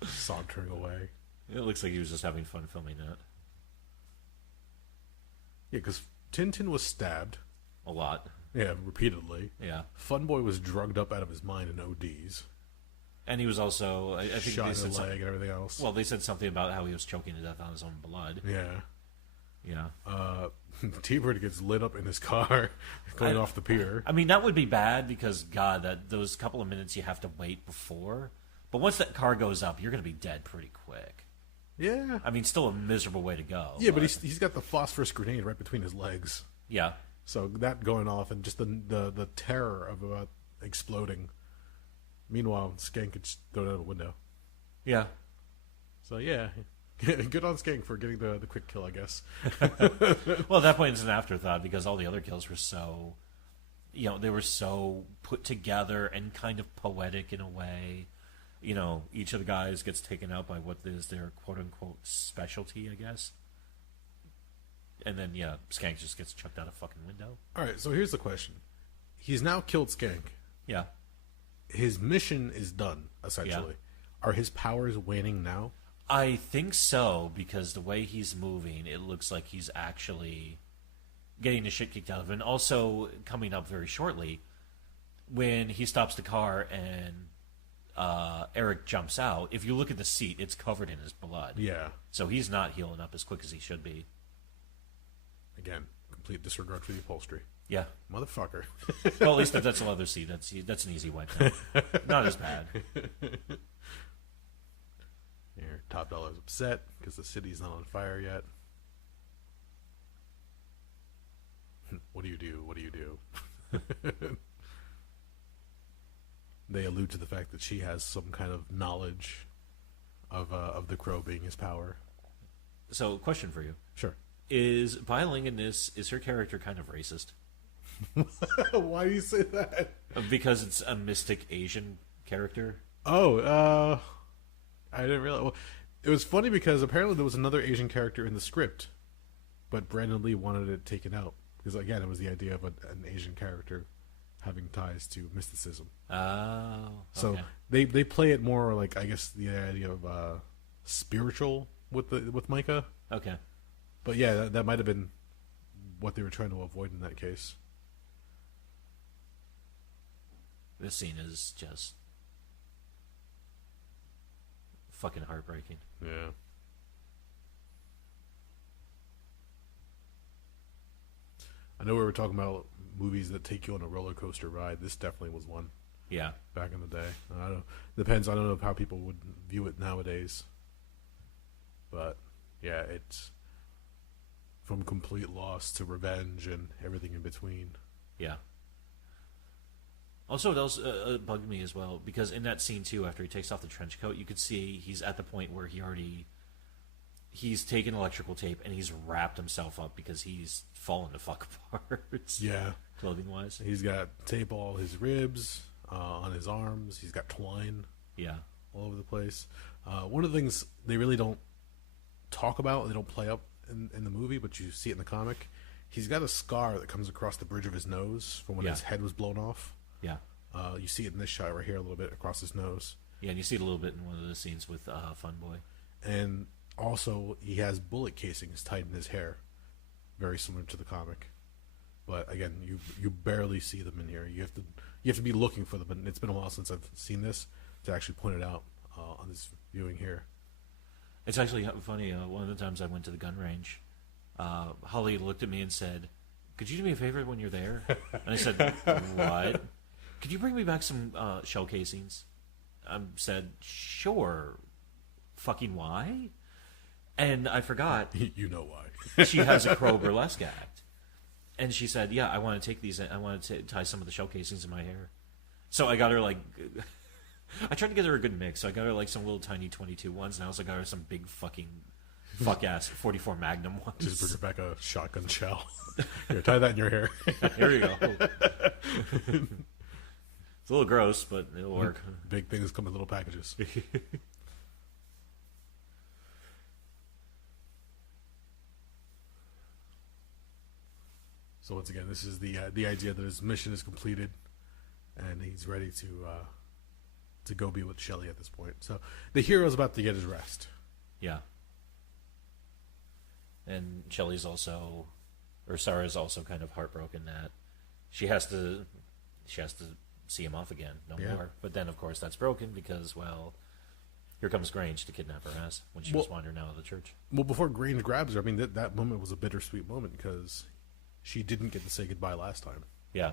Sauntering away. It looks like he was just having fun filming that. Yeah, because Tintin was stabbed. A lot. Yeah, repeatedly. Yeah. Funboy was drugged up out of his mind in ODs. And he was also, I think shot they in said the leg and everything else. Well, they said something about how he was choking to death on his own blood. Yeah. Yeah. T-Bird gets lit up in his car going off the pier. I mean, that would be bad because, God, those couple of minutes you have to wait before. But once that car goes up, you're going to be dead pretty quick. Yeah. I mean, still a miserable way to go. Yeah, but he's got the phosphorus grenade right between his legs. Yeah. So that going off and just the terror of exploding. Meanwhile, Skank gets thrown out of a window. Yeah. So yeah, good on Skank for getting the quick kill, I guess. Well, at that point it's an afterthought because all the other kills were so, they were so put together and kind of poetic in a way. Each of the guys gets taken out by what is their quote-unquote specialty, I guess. And then, Skank just gets chucked out a fucking window. All right, so here's the question. He's now killed Skank. Yeah. His mission is done, essentially. Yeah. Are his powers waning now? I think so, because the way he's moving, it looks like he's actually getting the shit kicked out of him. And also, coming up very shortly, when he stops the car and Eric jumps out, if you look at the seat, it's covered in his blood. Yeah. So he's not healing up as quick as he should be. Again, complete disregard for the upholstery. Yeah. Motherfucker. Well, at least if that's a leather seat, that's an easy wipe. Not as bad. Here, Top Dollar's upset because the city's not on fire yet. What do you do? What do you do? They allude to the fact that she has some kind of knowledge of the crow being his power. So, question for you. Sure. Is Bai-Ling in this, is her character kind of racist? Why do you say that? Because it's a mystic Asian character. Oh, I didn't realize. Well, it was funny because apparently there was another Asian character in the script, but Brandon Lee wanted it taken out because again, it was the idea of an Asian character having ties to mysticism. Oh, so they play it more like, I guess, the idea of spiritual with Micah. Okay, but yeah, that might have been what they were trying to avoid in that case. This scene is just fucking heartbreaking. Yeah. I know we were talking about movies that take you on a roller coaster ride. This definitely was one. Yeah. Back in the day. I don't depends. I don't know how people would view it nowadays. But yeah, it's from complete loss to revenge and everything in between. Yeah. Also, it also bugged me as well, because in that scene, too, after he takes off the trench coat, you could see he's at the point where he's taken electrical tape and he's wrapped himself up because he's fallen to fuck apart. Yeah. Clothing-wise. He's got tape all his ribs, on his arms. He's got twine. Yeah. All over the place. One of the things they really don't talk about, they don't play up in the movie, but you see it in the comic, he's got a scar that comes across the bridge of his nose from when his head was blown off. Yeah. You see it in this shot right here a little bit across his nose. Yeah, and you see it a little bit in one of the scenes with Funboy. And also, he has bullet casings tied in his hair, very similar to the comic. But again, you barely see them in here. You have to be looking for them. And it's been a while since I've seen this to actually point it out on this viewing here. It's actually funny. One of the times I went to the gun range, Holly looked at me and said, "Could you do me a favor when you're there?" And I said, "What?" "Could you bring me back some shell casings?" I said, "Sure." Fucking why? And I forgot. You know why. She has a Crow burlesque act. And she said, "Yeah, I want to take these. I want to tie some of the shell casings in my hair." So I got her I tried to get her a good mix. So I got her some little tiny 22 ones, and I also got her some big fuck-ass 44 Magnum ones. Just bring her back a shotgun shell. Here, tie that in your hair. Here you go. It's a little gross, but it'll work. Big things come in little packages. So once again, this is the idea that his mission is completed, and he's ready to go be with Shelley at this point. So the hero's about to get his rest. Yeah. And Shelley's also, or Sarah's also kind of heartbroken that she has to see him off again, no more. But then, of course, that's broken because, well, here comes Grange to kidnap her ass when she was wandering out of the church. Well, before Grange grabs her, I mean, that moment was a bittersweet moment because she didn't get to say goodbye last time. Yeah.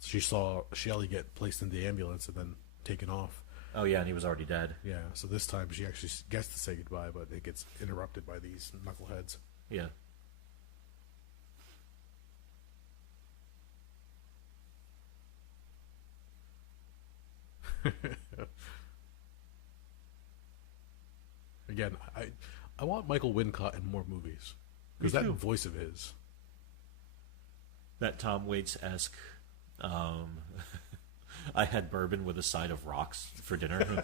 She saw Shelley get placed in the ambulance and then taken off. Oh, yeah, and he was already dead. Yeah, so this time she actually gets to say goodbye, but it gets interrupted by these knuckleheads. Yeah. Again, I want Michael Wincott in more movies. Because that voice of his. That Tom Waits-esque... I had bourbon with a side of rocks for dinner.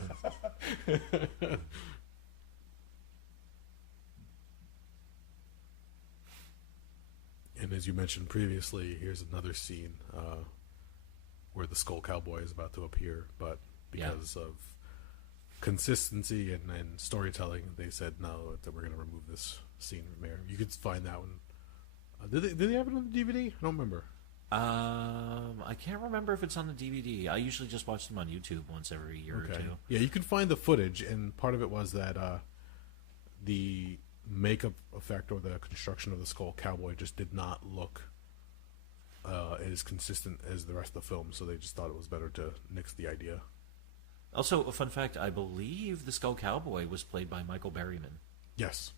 And as you mentioned previously, here's another scene where the Skull Cowboy is about to appear, but because of consistency and storytelling, they said no, that we're going to remove this scene from here. You could find that one. Did they have it on the DVD? I don't remember. I can't remember if it's on the DVD. I usually just watch them on YouTube once every year or two. Yeah, you can find the footage, and part of it was that the makeup effect or the construction of the Skull Cowboy just did not look as consistent as the rest of the film, so they just thought it was better to nix the idea. Also, a fun fact, I believe the Skull Cowboy was played by Michael Berryman. Yes.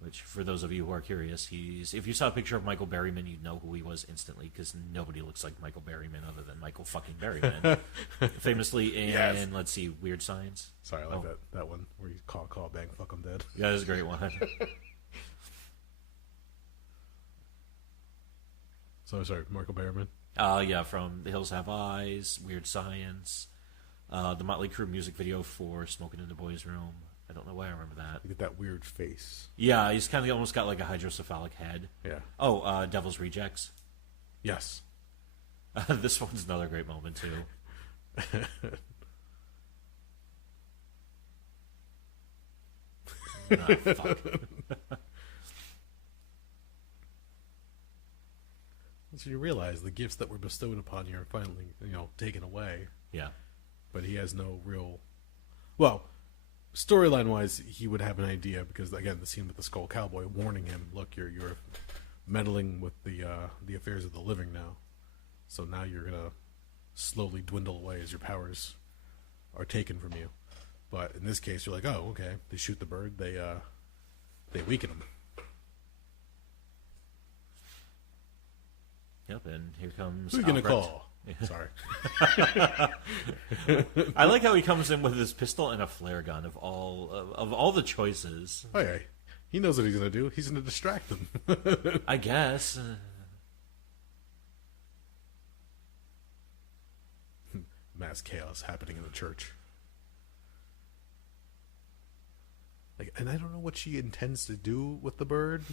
Which, for those of you who are curious, if you saw a picture of Michael Berryman, you'd know who he was instantly, because nobody looks like Michael Berryman other than Michael fucking Berryman. Famously in, let's see, Weird Science. Sorry, I like that one where you call, bang, fuck, I'm dead. Yeah, that's a great one. So, sorry, Michael Berryman? Yeah, from The Hills Have Eyes, Weird Science, the Motley Crue music video for Smoking in the Boys' Room. I don't know why I remember that. You get that weird face. Yeah, he's kind of almost got like a hydrocephalic head. Yeah. Oh, Devil's Rejects. Yes. This one's another great moment, too. Fuck. So you realize the gifts that were bestowed upon you are finally, taken away. Yeah. But he has no real... Well... Storyline-wise, he would have an idea because, again, the scene with the Skull Cowboy warning him, "Look, you're meddling with the affairs of the living now, so now you're gonna slowly dwindle away as your powers are taken from you." But in this case, you're like, "Oh, okay." They shoot the bird. They weaken him. Yep, and here comes. Who are you gonna call? Sorry. I like how he comes in with his pistol and a flare gun of all the choices. Okay. He knows what he's going to do. He's going to distract them. I guess. Mass chaos happening in the church. And I don't know what she intends to do with the bird.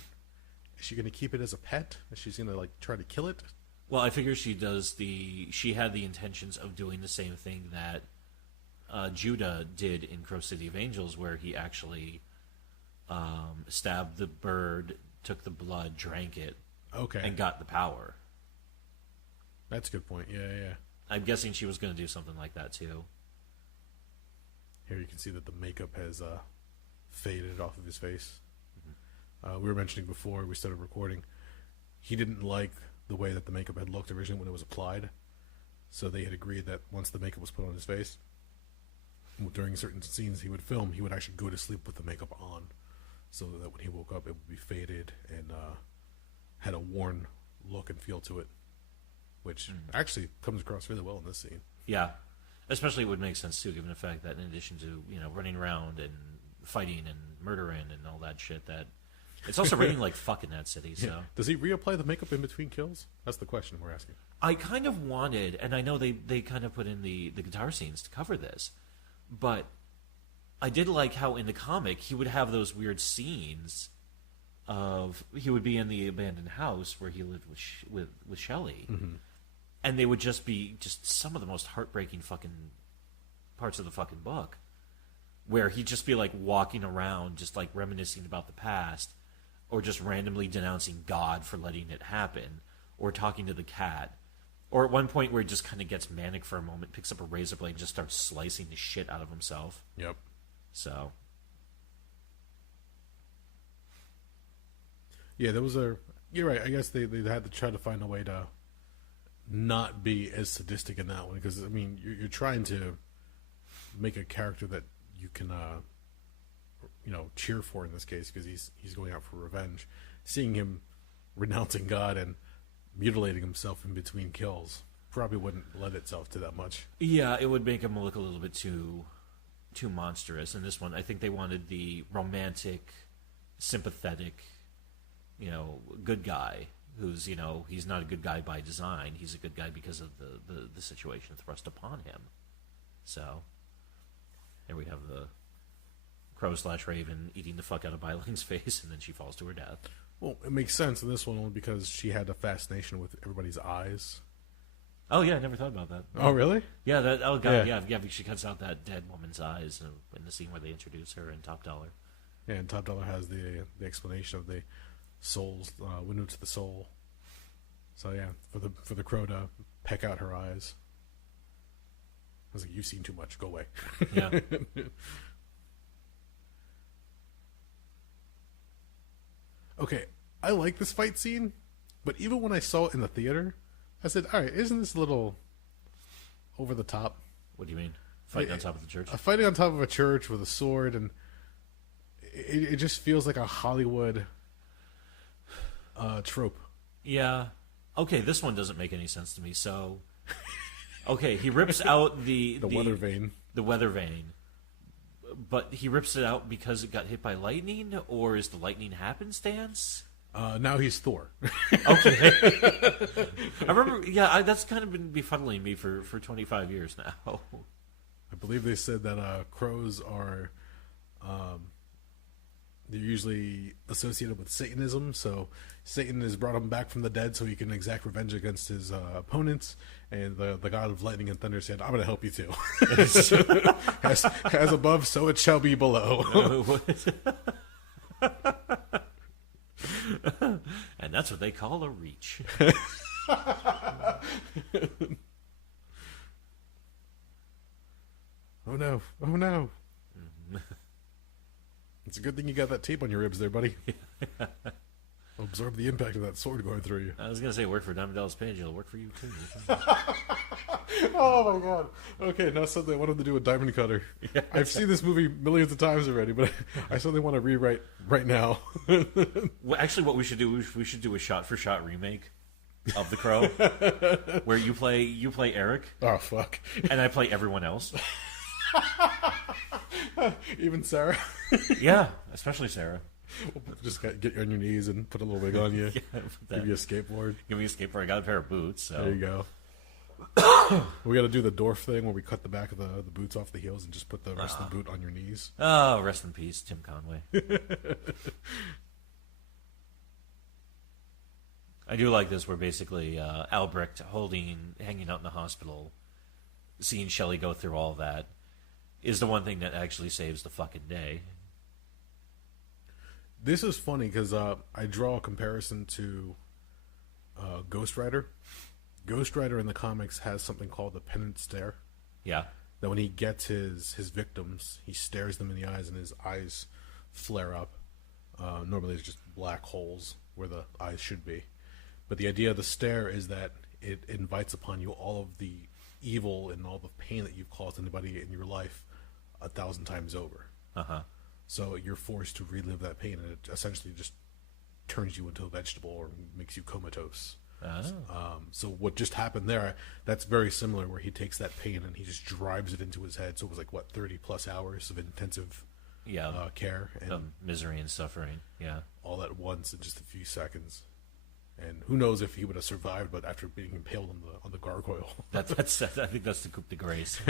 Is she going to keep it as a pet? Is she going to try to kill it? Well, I figure she had the intentions of doing the same thing that Judah did in Crow City of Angels, where he actually stabbed the bird, took the blood, drank it, and got the power. That's a good point. Yeah. I'm guessing she was going to do something like that, too. Here you can see that the makeup has faded off of his face. Mm-hmm. We were mentioning before we started recording, he didn't like the way that the makeup had looked originally when it was applied. So they had agreed that once the makeup was put on his face, during certain scenes he would film, he would actually go to sleep with the makeup on, so that when he woke up it would be faded and had a worn look and feel to it, which actually comes across really well in this scene. Yeah, especially it would make sense too, given the fact that in addition to running around and fighting and murdering and all that shit, that It's also raining like fuck in that city. So Does he reapply the makeup in between kills? That's the question we're asking. I kind of wanted, and I know they kind of put in the guitar scenes to cover this, but I did like how in the comic he would have those weird scenes of he would be in the abandoned house where he lived with Shelley, and they would just be just some of the most heartbreaking fucking parts of the fucking book, where he'd just be like walking around just like reminiscing about the past, or just randomly denouncing God for letting it happen, or talking to the cat, or at one point where he just kind of gets manic for a moment, picks up a razor blade and just starts slicing the shit out of himself. Yep. So yeah, you're right. I guess they had to try to find a way to not be as sadistic in that one, because I mean you're trying to make a character that you can cheer for in this case, because he's going out for revenge. Seeing him renouncing God and mutilating himself in between kills probably wouldn't lend itself to that much. yeah, it would make him look a little bit too monstrous. In this one, I think they wanted the romantic, sympathetic, good guy who's, he's not a good guy by design. He's a good guy because of the situation thrust upon him. So, here we have the crow/raven eating the fuck out of Byling's face, and then she falls to her death. Well, it makes sense in this one only because she had a fascination with everybody's eyes. Oh, yeah, I never thought about that. Oh, really? Yeah, yeah, she cuts out that dead woman's eyes in the scene where they introduce her in Top Dollar. Yeah, and Top Dollar has the explanation of the soul's window to the soul. So yeah, for the crow to peck out her eyes. I was like, you've seen too much. Go away. Yeah. Okay, I like this fight scene, but even when I saw it in the theater, I said, all right, isn't this a little over the top? What do you mean? Fighting on top of the church? Fighting on top of a church with a sword, and it just feels like a Hollywood trope. Yeah. Okay, this one doesn't make any sense to me. So, okay, he rips out the weather vane. The weather vane. But he rips it out because it got hit by lightning, or is the lightning happenstance? Now he's Thor. Okay. I remember, that's kind of been befuddling me for 25 years now. I believe they said that crows are, they're usually associated with Satanism, so Satan has brought him back from the dead so he can exact revenge against his opponents, and the god of lightning and thunder said, I'm going to help you too. as above, so it shall be below. And that's what they call a reach. Oh no. It's a good thing you got that tape on your ribs there, buddy. Absorb the impact of that sword going through you. I was going to say, work for Diamond Dallas Page. It'll work for you, too. Oh, my God. Okay, now suddenly I want him to do a diamond cutter. Yeah. I've seen this movie millions of times already, but I suddenly want to rewrite right now. Well, actually, what we should do is we should do a shot-for-shot remake of The Crow, where you play Eric. Oh, fuck. And I play everyone else. Even Sarah? Yeah, especially Sarah. Just get you on your knees and put a little wig on you. Yeah, give you a skateboard. Give me a skateboard. I got a pair of boots. So. There you go. We got to do the dwarf thing where we cut the back of the boots off the heels and just put the rest of the boot on your knees. Oh, rest in peace, Tim Conway. I do like this where basically Albrecht hanging out in the hospital, seeing Shelley go through all that, is the one thing that actually saves the fucking day. This is funny because I draw a comparison to Ghost Rider. Ghost Rider in the comics has something called the penance stare. Yeah. That when he gets his victims, he stares them in the eyes and his eyes flare up. Normally it's just black holes where the eyes should be. But the idea of the stare is that it invites upon you all of the evil and all the pain that you've caused anybody in your life 1,000 times over. Uh-huh. So you're forced to relive that pain, and it essentially just turns you into a vegetable or makes you comatose. Oh. So what just happened there, that's very similar, where he takes that pain and he just drives it into his head. So it was like, 30 plus hours of intensive care and misery and suffering. Yeah, all at once in just a few seconds. And who knows if he would have survived, but after being impaled on the gargoyle. I think that's the coup de grace.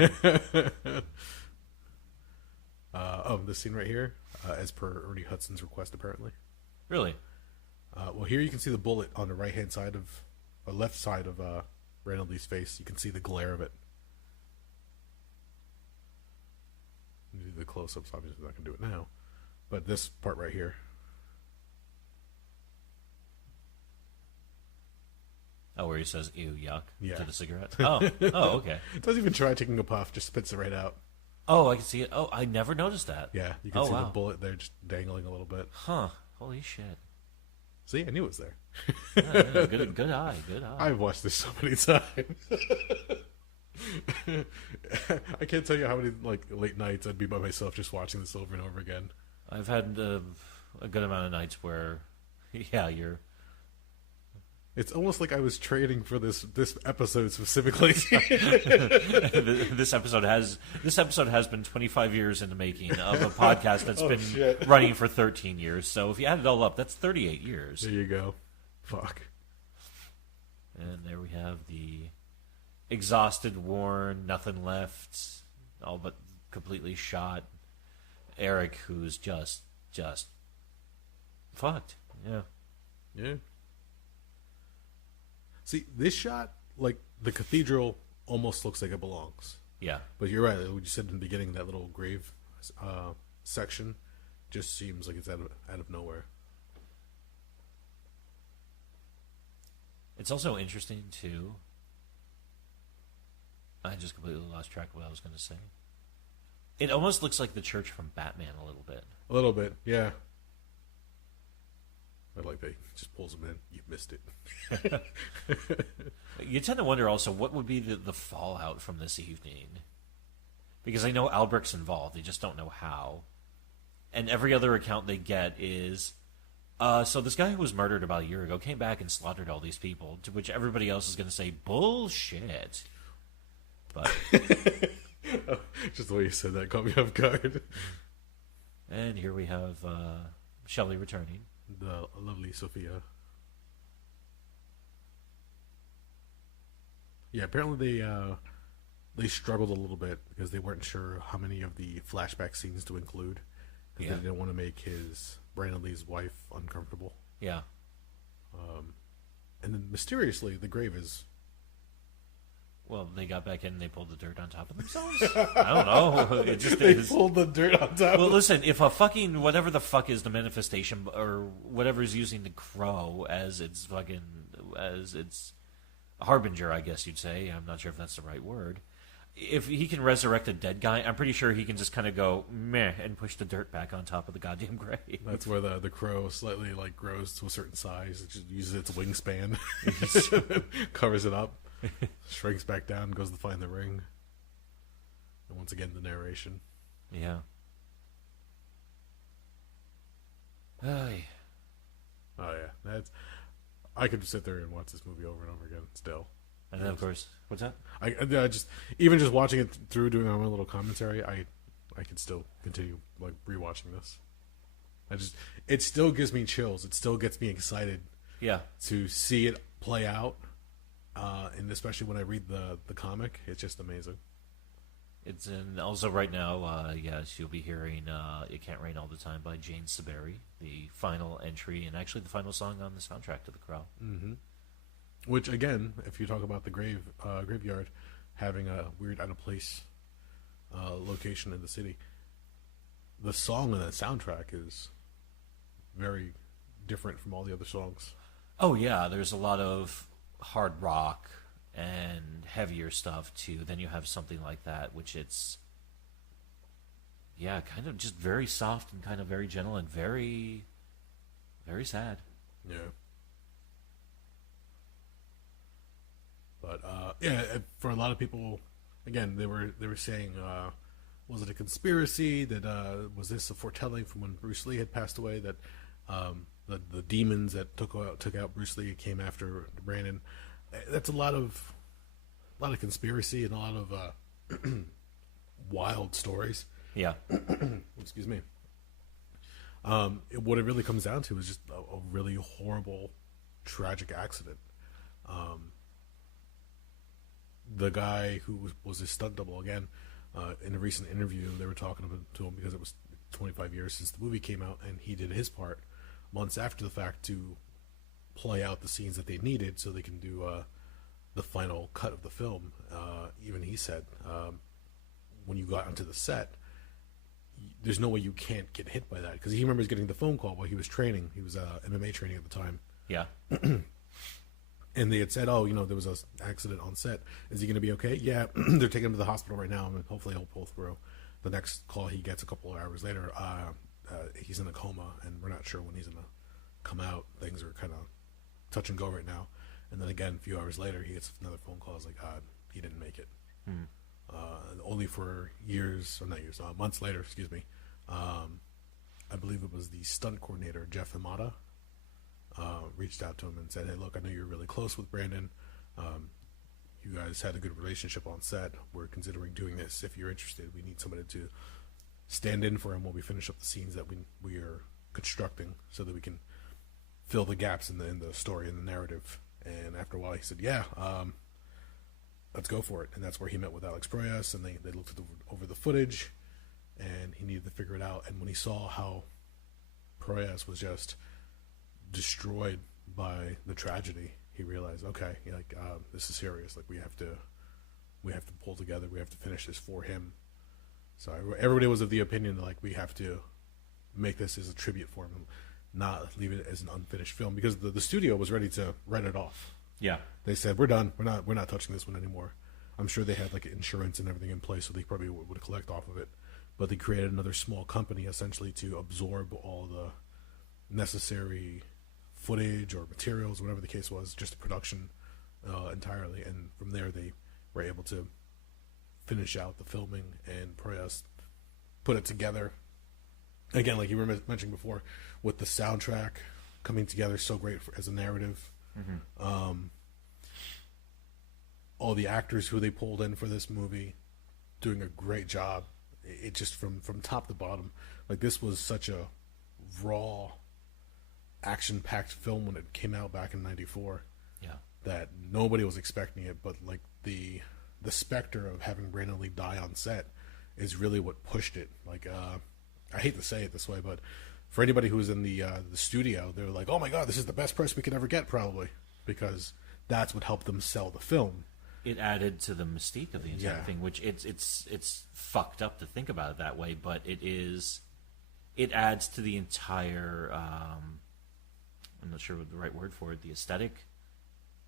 This scene right here, as per Ernie Hudson's request, apparently. Really? Well, here you can see the bullet on the right-hand side left side of Randall Lee's face. You can see the glare of it. Do the close-ups. Obviously, not going to do it now, but this part right here. Oh, where he says "ew, yuck" to the cigarette. Oh, okay. Doesn't even try taking a puff; just spits it right out. Oh, I can see it. Oh, I never noticed that. Yeah, you can see the bullet there just dangling a little bit. Huh? Holy shit! See, I knew it was there. Yeah, good eye. I've watched this so many times. I can't tell you how many late nights I'd be by myself just watching this over and over again. I've had a good amount of nights where, you're. It's almost like I was trading for this episode specifically. This episode has been 25 years in the making of a podcast that's been running for 13 years. So if you add it all up, that's 38 years. There you go. Fuck. And there we have the exhausted, worn, nothing left, all but completely shot Eric, who's just fucked. Yeah. Yeah. See, this shot, the cathedral almost looks like it belongs. Yeah. But you're right. What you said in the beginning, that little grave section just seems like it's out of nowhere. It's also interesting, too. I just completely lost track of what I was going to say. It almost looks like the church from Batman a little bit. A little bit, yeah. I like that he just pulls them in. You missed it. You tend to wonder also what would be the fallout from this evening. Because I know Albrecht's involved. They just don't know how. And every other account they get is, so this guy who was murdered about a year ago came back and slaughtered all these people, to which everybody else is going to say, bullshit. But just the way you said that caught me off guard. And here we have Shelley returning. The lovely Sophia. Yeah, apparently they struggled a little bit because they weren't sure how many of the flashback scenes to include. Because they didn't want to make Brandon Lee's wife uncomfortable. Yeah. And then mysteriously, the grave is... Well, they got back in and they pulled the dirt on top of themselves? I don't know. It just they pulled the dirt on top. Well, listen, if a fucking whatever the fuck is the manifestation or whatever is using the crow as its harbinger, I guess you'd say. I'm not sure if that's the right word. If he can resurrect a dead guy, I'm pretty sure he can just kind of go meh and push the dirt back on top of the goddamn grave. That's where the crow slightly grows to a certain size. It just uses its wingspan, covers it up. Shrinks back down, goes to find the ring. And once again, the narration. Yeah. Oh yeah, I could sit there and watch this movie over and over again. Still, and then of course, what's that? I just even just watching it through, doing my own little commentary. I can still continue rewatching this. It still gives me chills. It still gets me excited. Yeah. To see it play out. And especially when I read the comic, it's just amazing. It's also right now, you'll be hearing It Can't Rain All the Time by Jane Siberry, the final entry and actually the final song on the soundtrack to The Crow. Mm-hmm. Which, again, if you talk about the graveyard having a weird out-of-place location in the city, the song on that soundtrack is very different from all the other songs. Oh, yeah, there's a lot of hard rock and heavier stuff too. Then you have something like that, which it's kind of just very soft and kind of very gentle and very, very sad. Yeah. But for a lot of people, again, they were saying, was it a conspiracy? That was this a foretelling from when Bruce Lee had passed away? That the demons that took out Bruce Lee came after Brandon. That's a lot of conspiracy and a lot of wild stories. Yeah. Excuse me. What it really comes down to is just a really horrible, tragic accident. The guy who was his stunt double, again, in a recent interview, they were talking to him because it was 25 years since the movie came out, and he did his part months after the fact to play out the scenes that they needed so they can do the final cut of the film. Even he said, when you got onto the set, there's no way you can't get hit by that, because he remembers getting the phone call while he was training. He was MMA training at the time. Yeah. And they had said, "Oh, there was an accident on set. Is he going to be okay?" Yeah, they're taking him to the hospital right now, and hopefully he'll pull through. The next call he gets a couple of hours later, he's in a coma, and we're not sure when he's going to come out. Things are kind of touch and go right now. And then again, a few hours later, he gets another phone call. It's like, he didn't make it. Only for months later, excuse me. I believe it was the stunt coordinator, Jeff Imada, reached out to him and said, "Hey, look, I know you're really close with Brandon. You guys had a good relationship on set. We're considering doing this. If you're interested, we need somebody to stand in for him while we finish up the scenes that we are constructing, so that we can fill the gaps in the story and the narrative." And after a while, he said, "Yeah, let's go for it." And that's where he met with Alex Proyas, and they looked over the footage, and he needed to figure it out. And when he saw how Proyas was just destroyed by the tragedy, he realized, okay, this is serious. Like, we have to pull together. We have to finish this for him. So everybody was of the opinion that, like, we have to make this as a tribute for him, not leave it as an unfinished film, because the studio was ready to write it off. Yeah. They said, "We're done. We're not touching this one anymore." I'm sure they had like insurance and everything in place, so they probably would collect off of it. But they created another small company essentially to absorb all the necessary footage or materials, whatever the case was, just the production entirely. And from there, they were able to finish out the filming, and Proyas put it together. Again, like you were mentioning before, with the soundtrack coming together so great as a narrative. All the actors who they pulled in for this movie doing a great job. It just from top to bottom, like, this was such a raw, action-packed film when it came out back in '94. Yeah. That nobody was expecting it, but like the specter of having Brandon Lee die on set is really what pushed it. Like, I hate to say it this way, but for anybody who was in the studio, they were like, "Oh my God, this is the best price we could ever get," probably, because that's what helped them sell the film. It added to the mystique of the entire thing, which it's fucked up to think about it that way, but it adds to the entire. I'm not sure what the right word for it. The aesthetic,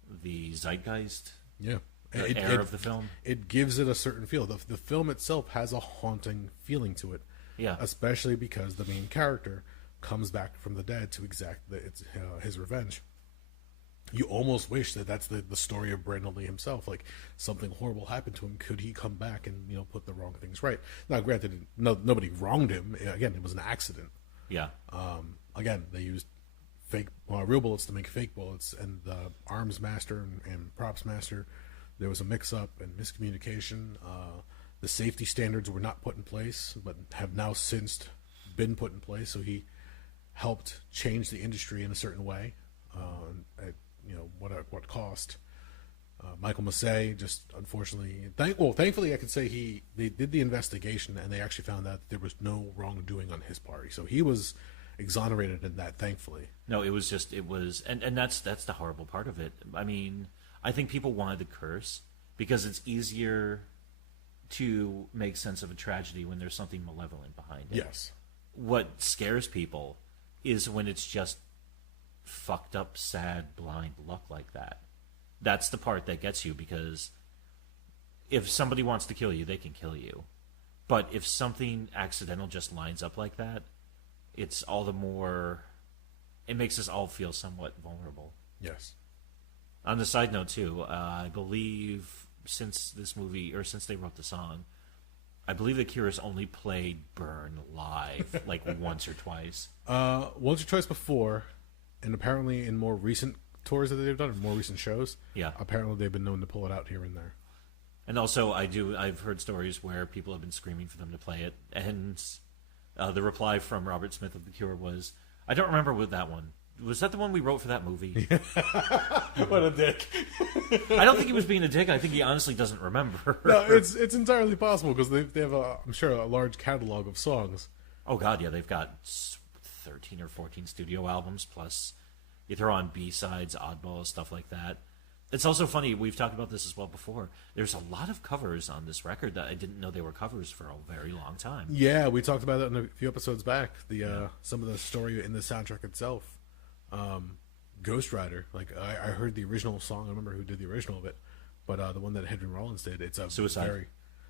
the zeitgeist. Yeah. The air of the film. It gives it a certain feel. The film itself has a haunting feeling to it. Yeah. Especially because the main character comes back from the dead to exact his revenge. You almost wish that that's the story of Brandon Lee himself. Like, something horrible happened to him. Could he come back and put the wrong things right? Now, granted, nobody wronged him. Again, it was an accident. Yeah. Again, they used real bullets to make fake bullets, and the arms master and props master, there was a mix-up and miscommunication. The safety standards were not put in place, but have now since been put in place. So he helped change the industry in a certain way. At what cost? Michael Massey just unfortunately, thankfully, I could say they did the investigation, and they actually found out that there was no wrongdoing on his part. So he was exonerated in that, thankfully. No, it was, and that's the horrible part of it. I mean, I think people wanted the curse because it's easier to make sense of a tragedy when there's something malevolent behind it. Yes. What scares people is when it's just fucked up, sad, blind luck like that. That's the part that gets you, because if somebody wants to kill you, they can kill you. But if something accidental just lines up like that, it's all the more... It makes us all feel somewhat vulnerable. Yes. On the side note, too, I believe since this movie, or since they wrote the song, I believe the Cure's only played Burn live, like once or twice. Once or twice before, and apparently in more recent tours that they've done, or more recent shows, apparently they've been known to pull it out here and there. And also, I've heard stories where people have been screaming for them to play it, and The reply from Robert Smith of The Cure was, "I don't remember with that one. Was that the one we wrote for that movie?" What a dick. I don't think he was being a dick. I think he honestly doesn't remember. No, it's entirely possible because they have, I'm sure, a large catalog of songs. Oh, God, yeah. They've got 13 or 14 studio albums, plus you throw on B-sides, oddballs, stuff like that. It's also funny, we've talked about this as well before, there's a lot of covers on this record that I didn't know they were covers for a very long time. Yeah, we talked about it in a few episodes back. Some of the story in the soundtrack itself. Ghost Rider, like I heard the original song. I remember who did the original of it, but the one that Henry Rollins did, it's a Suicide.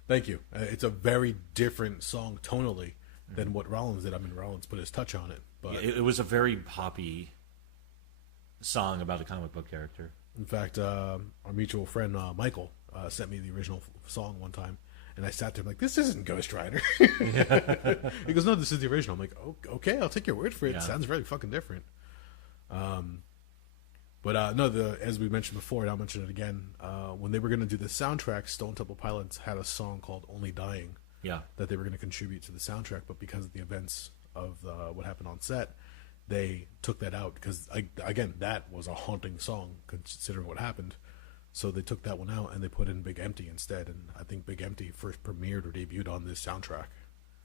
Thank you. It's a very different song tonally than what Rollins did. I mean, Rollins put his touch on it, but it was a very poppy song about a comic book character. In fact, our mutual friend Michael sent me the original song one time, and I sat there like, "This isn't Ghost Rider." He goes, "No, this is the original." I'm like, "Oh, okay, I'll take your word for it. Yeah. It sounds very fucking different." As we mentioned before, and I'll mention it again, when they were going to do the soundtrack, Stone Temple Pilots had a song called "Only Dying" that they were going to contribute to the soundtrack, but because of the events of what happened on set, they took that out because, again, that was a haunting song considering what happened. So they took that one out and they put in Big Empty instead, and I think Big Empty first premiered or debuted on this soundtrack.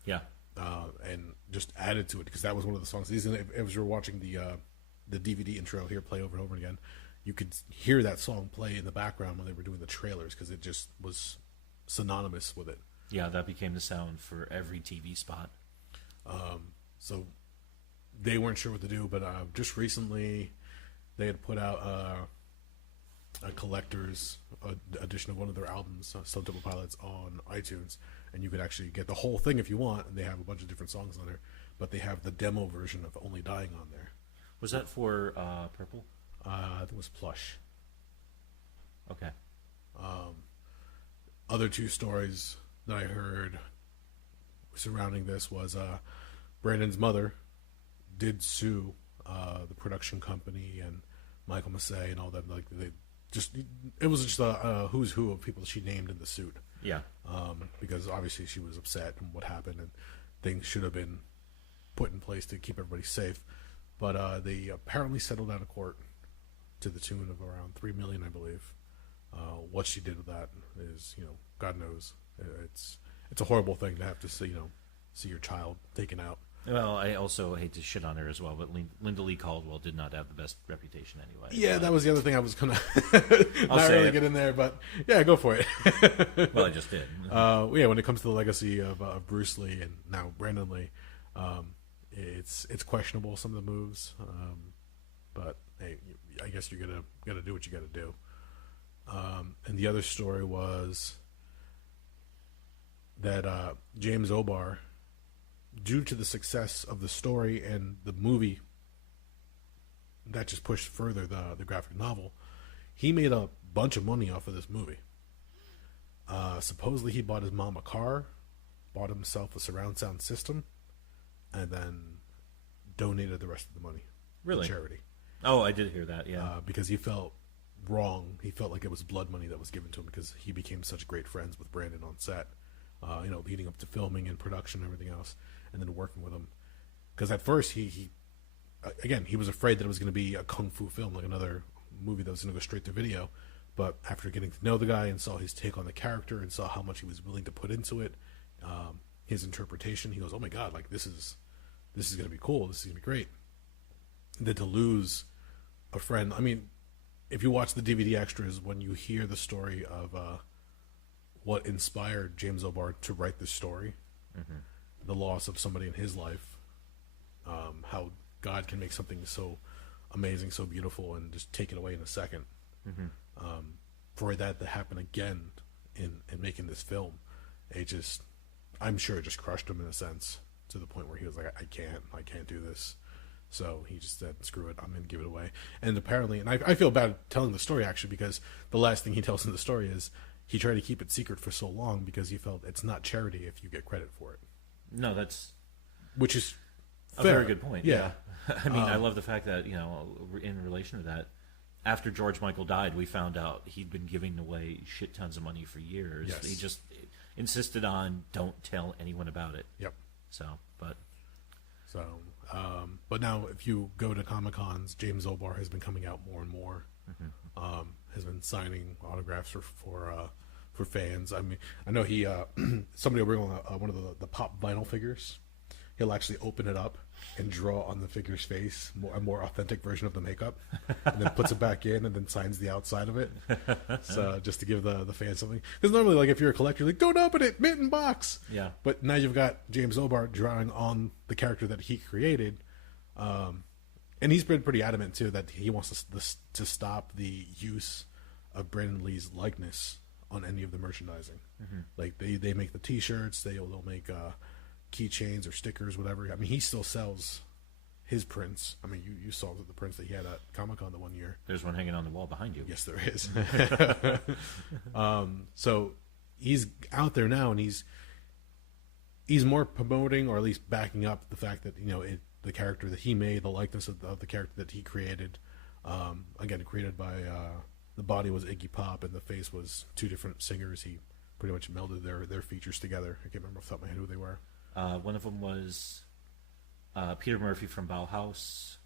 Yeah. And just added to it because that was one of the songs. If you were watching the DVD intro here play over and over again, you could hear that song play in the background when they were doing the trailers because it just was synonymous with it. Yeah, that became the sound for every TV spot. So they weren't sure what to do, but just recently they had put out a collector's edition of one of their albums, Stone Temple Pilots, on iTunes, and you could actually get the whole thing if you want, and they have a bunch of different songs on there, but they have the demo version of Only Dying on there. Was that for Purple? I think it was Plush. Okay. Other two stories that I heard surrounding this was Brandon's mother did sue the production company and Michael Massey and all that. Like it was just a who's who of people she named in the suit. Yeah. Because obviously she was upset and what happened, and things should have been put in place to keep everybody safe. But they apparently settled out of court to the tune of around $3 million, I believe. What she did with that is, God knows. It's a horrible thing to have to see your child taken out. Well, I also hate to shit on her as well, but Linda Lee Caldwell did not have the best reputation anyway. Yeah, that was the other thing I was gonna not say really it. Get in there, but yeah, go for it. Well, I just did. When it comes to the legacy of Bruce Lee and now Brandon Lee, it's questionable, some of the moves, but hey, I guess you're gonna do what you got to do. And the other story was that James O'Barr, due to the success of the story and the movie that just pushed further the graphic novel, he made a bunch of money off of this movie. Supposedly he bought his mom a car, bought himself a surround sound system, and then donated the rest of the money Really? to charity. Oh, I did hear that, yeah. Because he felt wrong. He felt like it was blood money that was given to him because he became such great friends with Brandon on set, leading up to filming and production and everything else, and then working with him. Because at first he was afraid that it was going to be a kung fu film, like another movie that was going to go straight to video. But after getting to know the guy and saw his take on the character and saw how much he was willing to put into it, his interpretation, he goes, "Oh my God, like this is going to be cool. This is going to be great." And then to lose a friend, I mean, if you watch the DVD extras, when you hear the story of what inspired James O'Barr to write this story, the loss of somebody in his life, how God can make something so amazing, so beautiful, and just take it away in a second. For that to happen again in making this film, I'm sure it just crushed him in a sense, to the point where he was like, I can't do this. So he just said, screw it, I'm going to give it away. And apparently, and I feel bad telling the story actually, because the last thing he tells in the story is he tried to keep it secret for so long because he felt it's not charity if you get credit for it. No, that's... Which is a fair. very good point, yeah. I mean, I love the fact that, in relation to that, after George Michael died, we found out he'd been giving away shit tons of money for years. Yes. He just insisted on don't tell anyone about it. Yep. So, but So, but now if you go to Comic Cons, James O'Barr has been coming out more and more. Has been signing autographs for fans. I mean, I know he somebody will bring on one of the pop vinyl figures. He'll actually open it up and draw on the figure's face a more authentic version of the makeup, and then puts it back in and then signs the outside of it. So just to give the fans something. Because normally, like if you're a collector, you're like, don't open it, mint in box. Yeah. But now you've got James O'Barr drawing on the character that he created. And he's been pretty adamant too that he wants to stop the use of Brandon Lee's likeness on any of the merchandising. Like they make the T-shirts, they'll make keychains or stickers, whatever. I mean, he still sells his prints. I mean, you saw the prints that he had at Comic-Con the one year. There's one hanging on the wall behind you. Yes, there is. So he's out there now, and he's more promoting, or at least backing up the fact that the character that he made, the likeness of the character that he created, again created by the body was Iggy Pop and the face was two different singers. He pretty much melded their features together. I can't remember off the top of my head who they were. One of them was Peter Murphy from Bauhaus,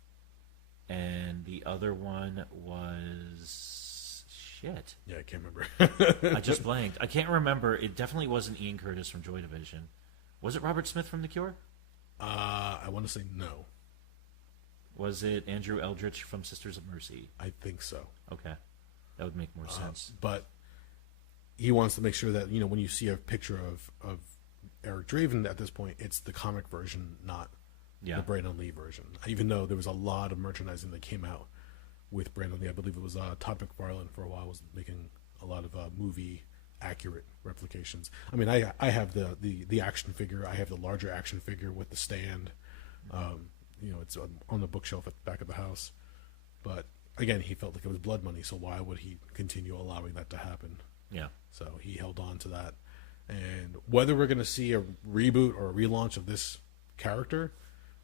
and the other one was shit. Yeah, I can't remember. I just blanked. I can't remember. It definitely wasn't Ian Curtis from Joy Division. Was it Robert Smith from The Cure? I want to say no. Was it Andrew Eldritch from Sisters of Mercy? I think so. Okay, that would make more sense. But he wants to make sure that when you see a picture of Eric Draven at this point, it's the comic version, not the Brandon Lee version. Even though there was a lot of merchandising that came out with Brandon Lee, I believe it was Todd McFarlane for a while was making a lot of movie accurate replications. I mean, I have the action figure. I have the larger action figure with the stand. It's on the bookshelf at the back of the house. But again, he felt like it was blood money, so why would he continue allowing that to happen? Yeah. So he held on to that. And whether we're going to see a reboot or a relaunch of this character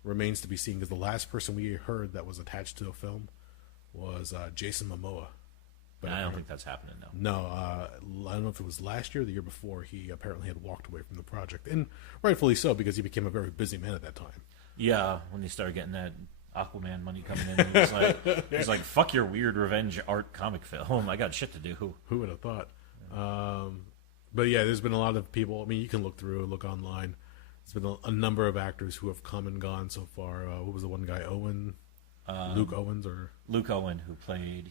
remains to be seen, because the last person we heard that was attached to a film was Jason Momoa. But I don't think that's happening now. No, I don't know if it was last year or the year before. He apparently had walked away from the project, and rightfully so, because he became a very busy man at that time. Yeah, when he started getting that Aquaman money coming in, he was like, "Fuck your weird revenge art comic film. I got shit to do." Who would have thought? But yeah, there's been a lot of people. I mean, you can look online. There's been a number of actors who have come and gone so far. What was the one guy? Luke Owens, or Luke Owen, who played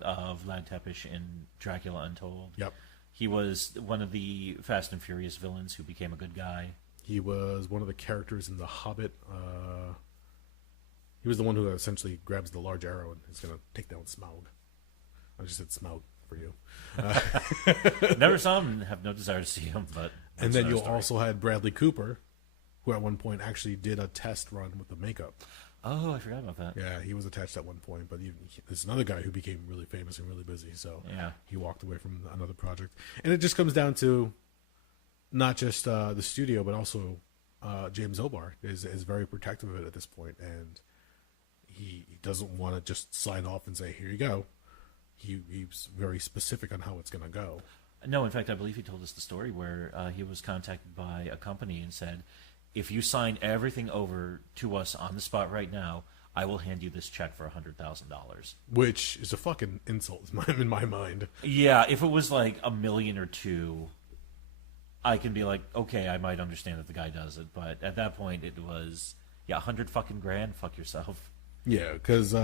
Vlad Tepes in Dracula Untold. Yep. He was one of the Fast and Furious villains who became a good guy. He was one of the characters in The Hobbit. He was the one who essentially grabs the large arrow and is going to take down Smaug. I just said Smaug for you. Never saw him and have no desire to see him. But and then you also had Bradley Cooper, who at one point actually did a test run with the makeup. Oh, I forgot about that. Yeah, he was attached at one point, but there's another guy who became really famous and really busy, so he walked away from another project. And it just comes down to not just the studio, but also James O'Barr is very protective of it at this point, and he doesn't want to just sign off and say, here you go. He's very specific on how it's going to go. No, in fact, I believe he told us the story where he was contacted by a company and said, if you sign everything over to us on the spot right now, I will hand you this check for $100,000. Which is a fucking insult in my mind. Yeah, if it was like $1 million or $2 million, I can be like, okay, I might understand that the guy does it. But at that point, it was, $100 fucking grand, fuck yourself. Yeah, because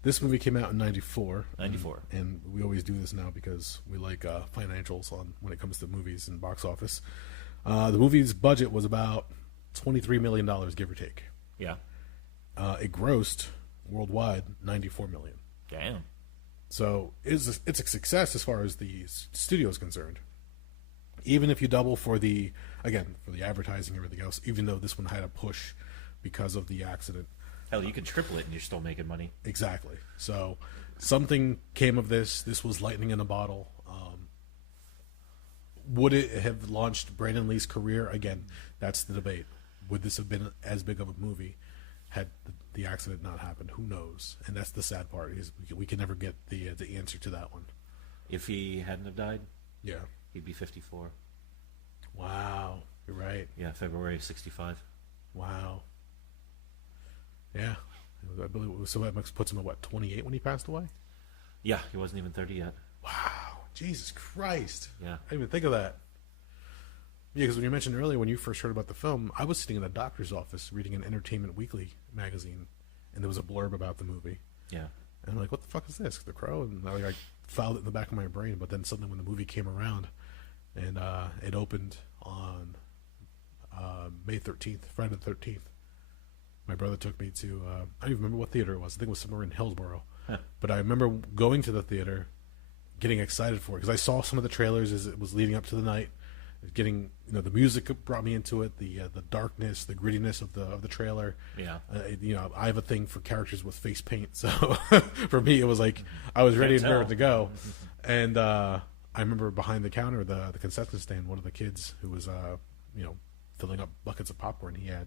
this movie came out in 94. 94. And we always do this now because we like financials when it comes to movies and box office. The movie's budget was about $23 million, give or take. Yeah. It grossed worldwide $94 million. Damn. So it's a success as far as the studio is concerned. Even if you double for the advertising and everything else, even though this one had a push because of the accident. Hell, you could triple it and you're still making money. Exactly. So something came of this. This was lightning in a bottle. Would it have launched Brandon Lee's career? Again, that's the debate. Would this have been as big of a movie had the accident not happened? Who knows? And that's the sad part, is we can never get the answer to that one. If he hadn't have died, yeah, he'd be 54. Wow, you're right. Yeah, February of 65. Wow. Yeah, I believe it was, so that puts him at what, 28 when he passed away. Yeah, he wasn't even 30 yet. Wow, Jesus Christ! Yeah, I didn't even think of that. Yeah, because when you mentioned earlier when you first heard about the film, I was sitting in a doctor's office reading an Entertainment Weekly magazine, and there was a blurb about the movie. yeah. And I'm like, what the fuck is this? The Crow? And I filed it in the back of my brain, but then suddenly when the movie came around, and it opened on May 13th, Friday the 13th, my brother took me to, I don't even remember what theater it was. I think it was somewhere in Hillsborough. Huh. But I remember going to the theater, getting excited for it, because I saw some of the trailers as it was leading up to the night. Getting, the music brought me into it, the darkness, the grittiness of the trailer. Yeah. I have a thing for characters with face paint, so for me it was like I was ready and raring to go. And I remember behind the counter, the concession stand, one of the kids who was filling up buckets of popcorn. He had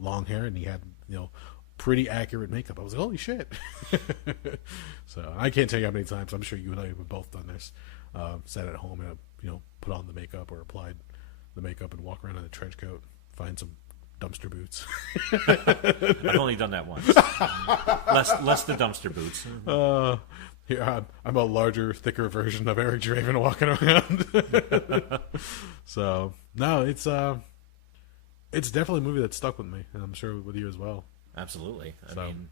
long hair, and he had pretty accurate makeup. I was like, holy shit! So I can't tell you how many times, I'm sure you and I have both done this. Sat at home and put on the makeup or applied the makeup and walk around in a trench coat, find some dumpster boots. I've only done that once. less the dumpster boots. Here I'm a larger, thicker version of Eric Draven walking around. So no, it's definitely a movie that stuck with me, and I'm sure with you as well. Absolutely. I mean,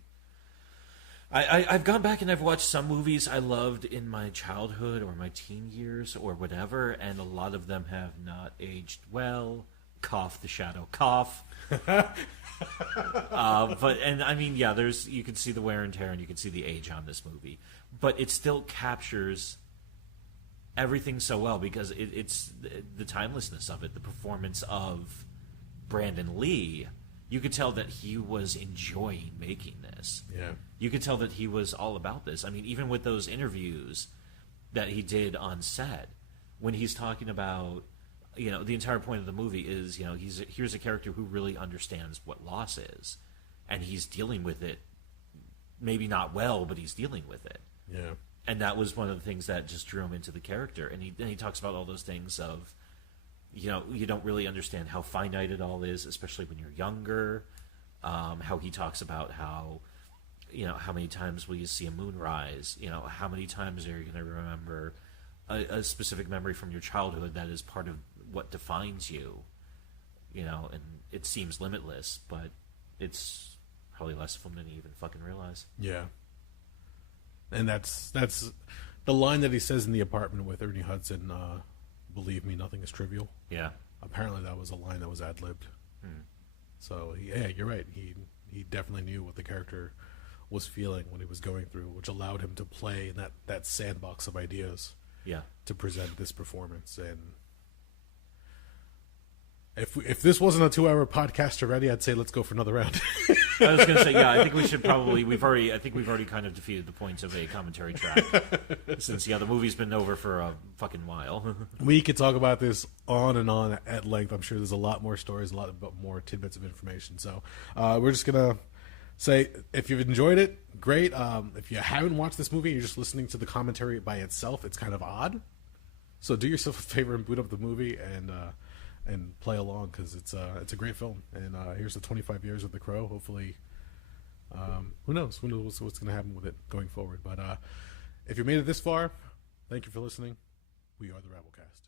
I've gone back and I've watched some movies I loved in my childhood or my teen years or whatever, and a lot of them have not aged well. Cough the shadow cough. But I mean, yeah, you can see the wear and tear and you can see the age on this movie, but it still captures everything so well because it's the timelessness of it, the performance of Brandon Lee. You could tell that he was enjoying making this. Yeah. You could tell that he was all about this. I mean, even with those interviews that he did on set, when he's talking about, the entire point of the movie is, here's a character who really understands what loss is, and he's dealing with it, maybe not well, but he's dealing with it. Yeah. And that was one of the things that just drew him into the character. And he talks about all those things of, you don't really understand how finite it all is, especially when you're younger. How he talks about how many times will you see a moonrise? How many times are you going to remember a specific memory from your childhood that is part of what defines you? And it seems limitless, but it's probably less of them than you even fucking realize. Yeah. And that's the line that he says in the apartment with Ernie Hudson. Believe me, nothing is trivial. Yeah. Apparently that was a line that was ad-libbed. So, you're right. He definitely knew what the character was feeling when he was going through, which allowed him to play in that sandbox of ideas. Yeah. To present this performance. And if this wasn't a 2-hour podcast already, I'd say let's go for another round. I was going to say, yeah, I think we should probably. We've already kind of defeated the points of a commentary track, since the movie's been over for a fucking while. We could talk about this on and on at length. I'm sure there's a lot more stories, a lot more tidbits of information. So we're just gonna say, if you've enjoyed it, great. If you haven't watched this movie, you're just listening to the commentary by itself. It's kind of odd. So do yourself a favor and boot up the movie and play along, because it's a great film. And here's the 25 years of The Crow. Hopefully, who knows what's going to happen with it going forward. But if you made it this far, thank you for listening. We are the Rabblecast.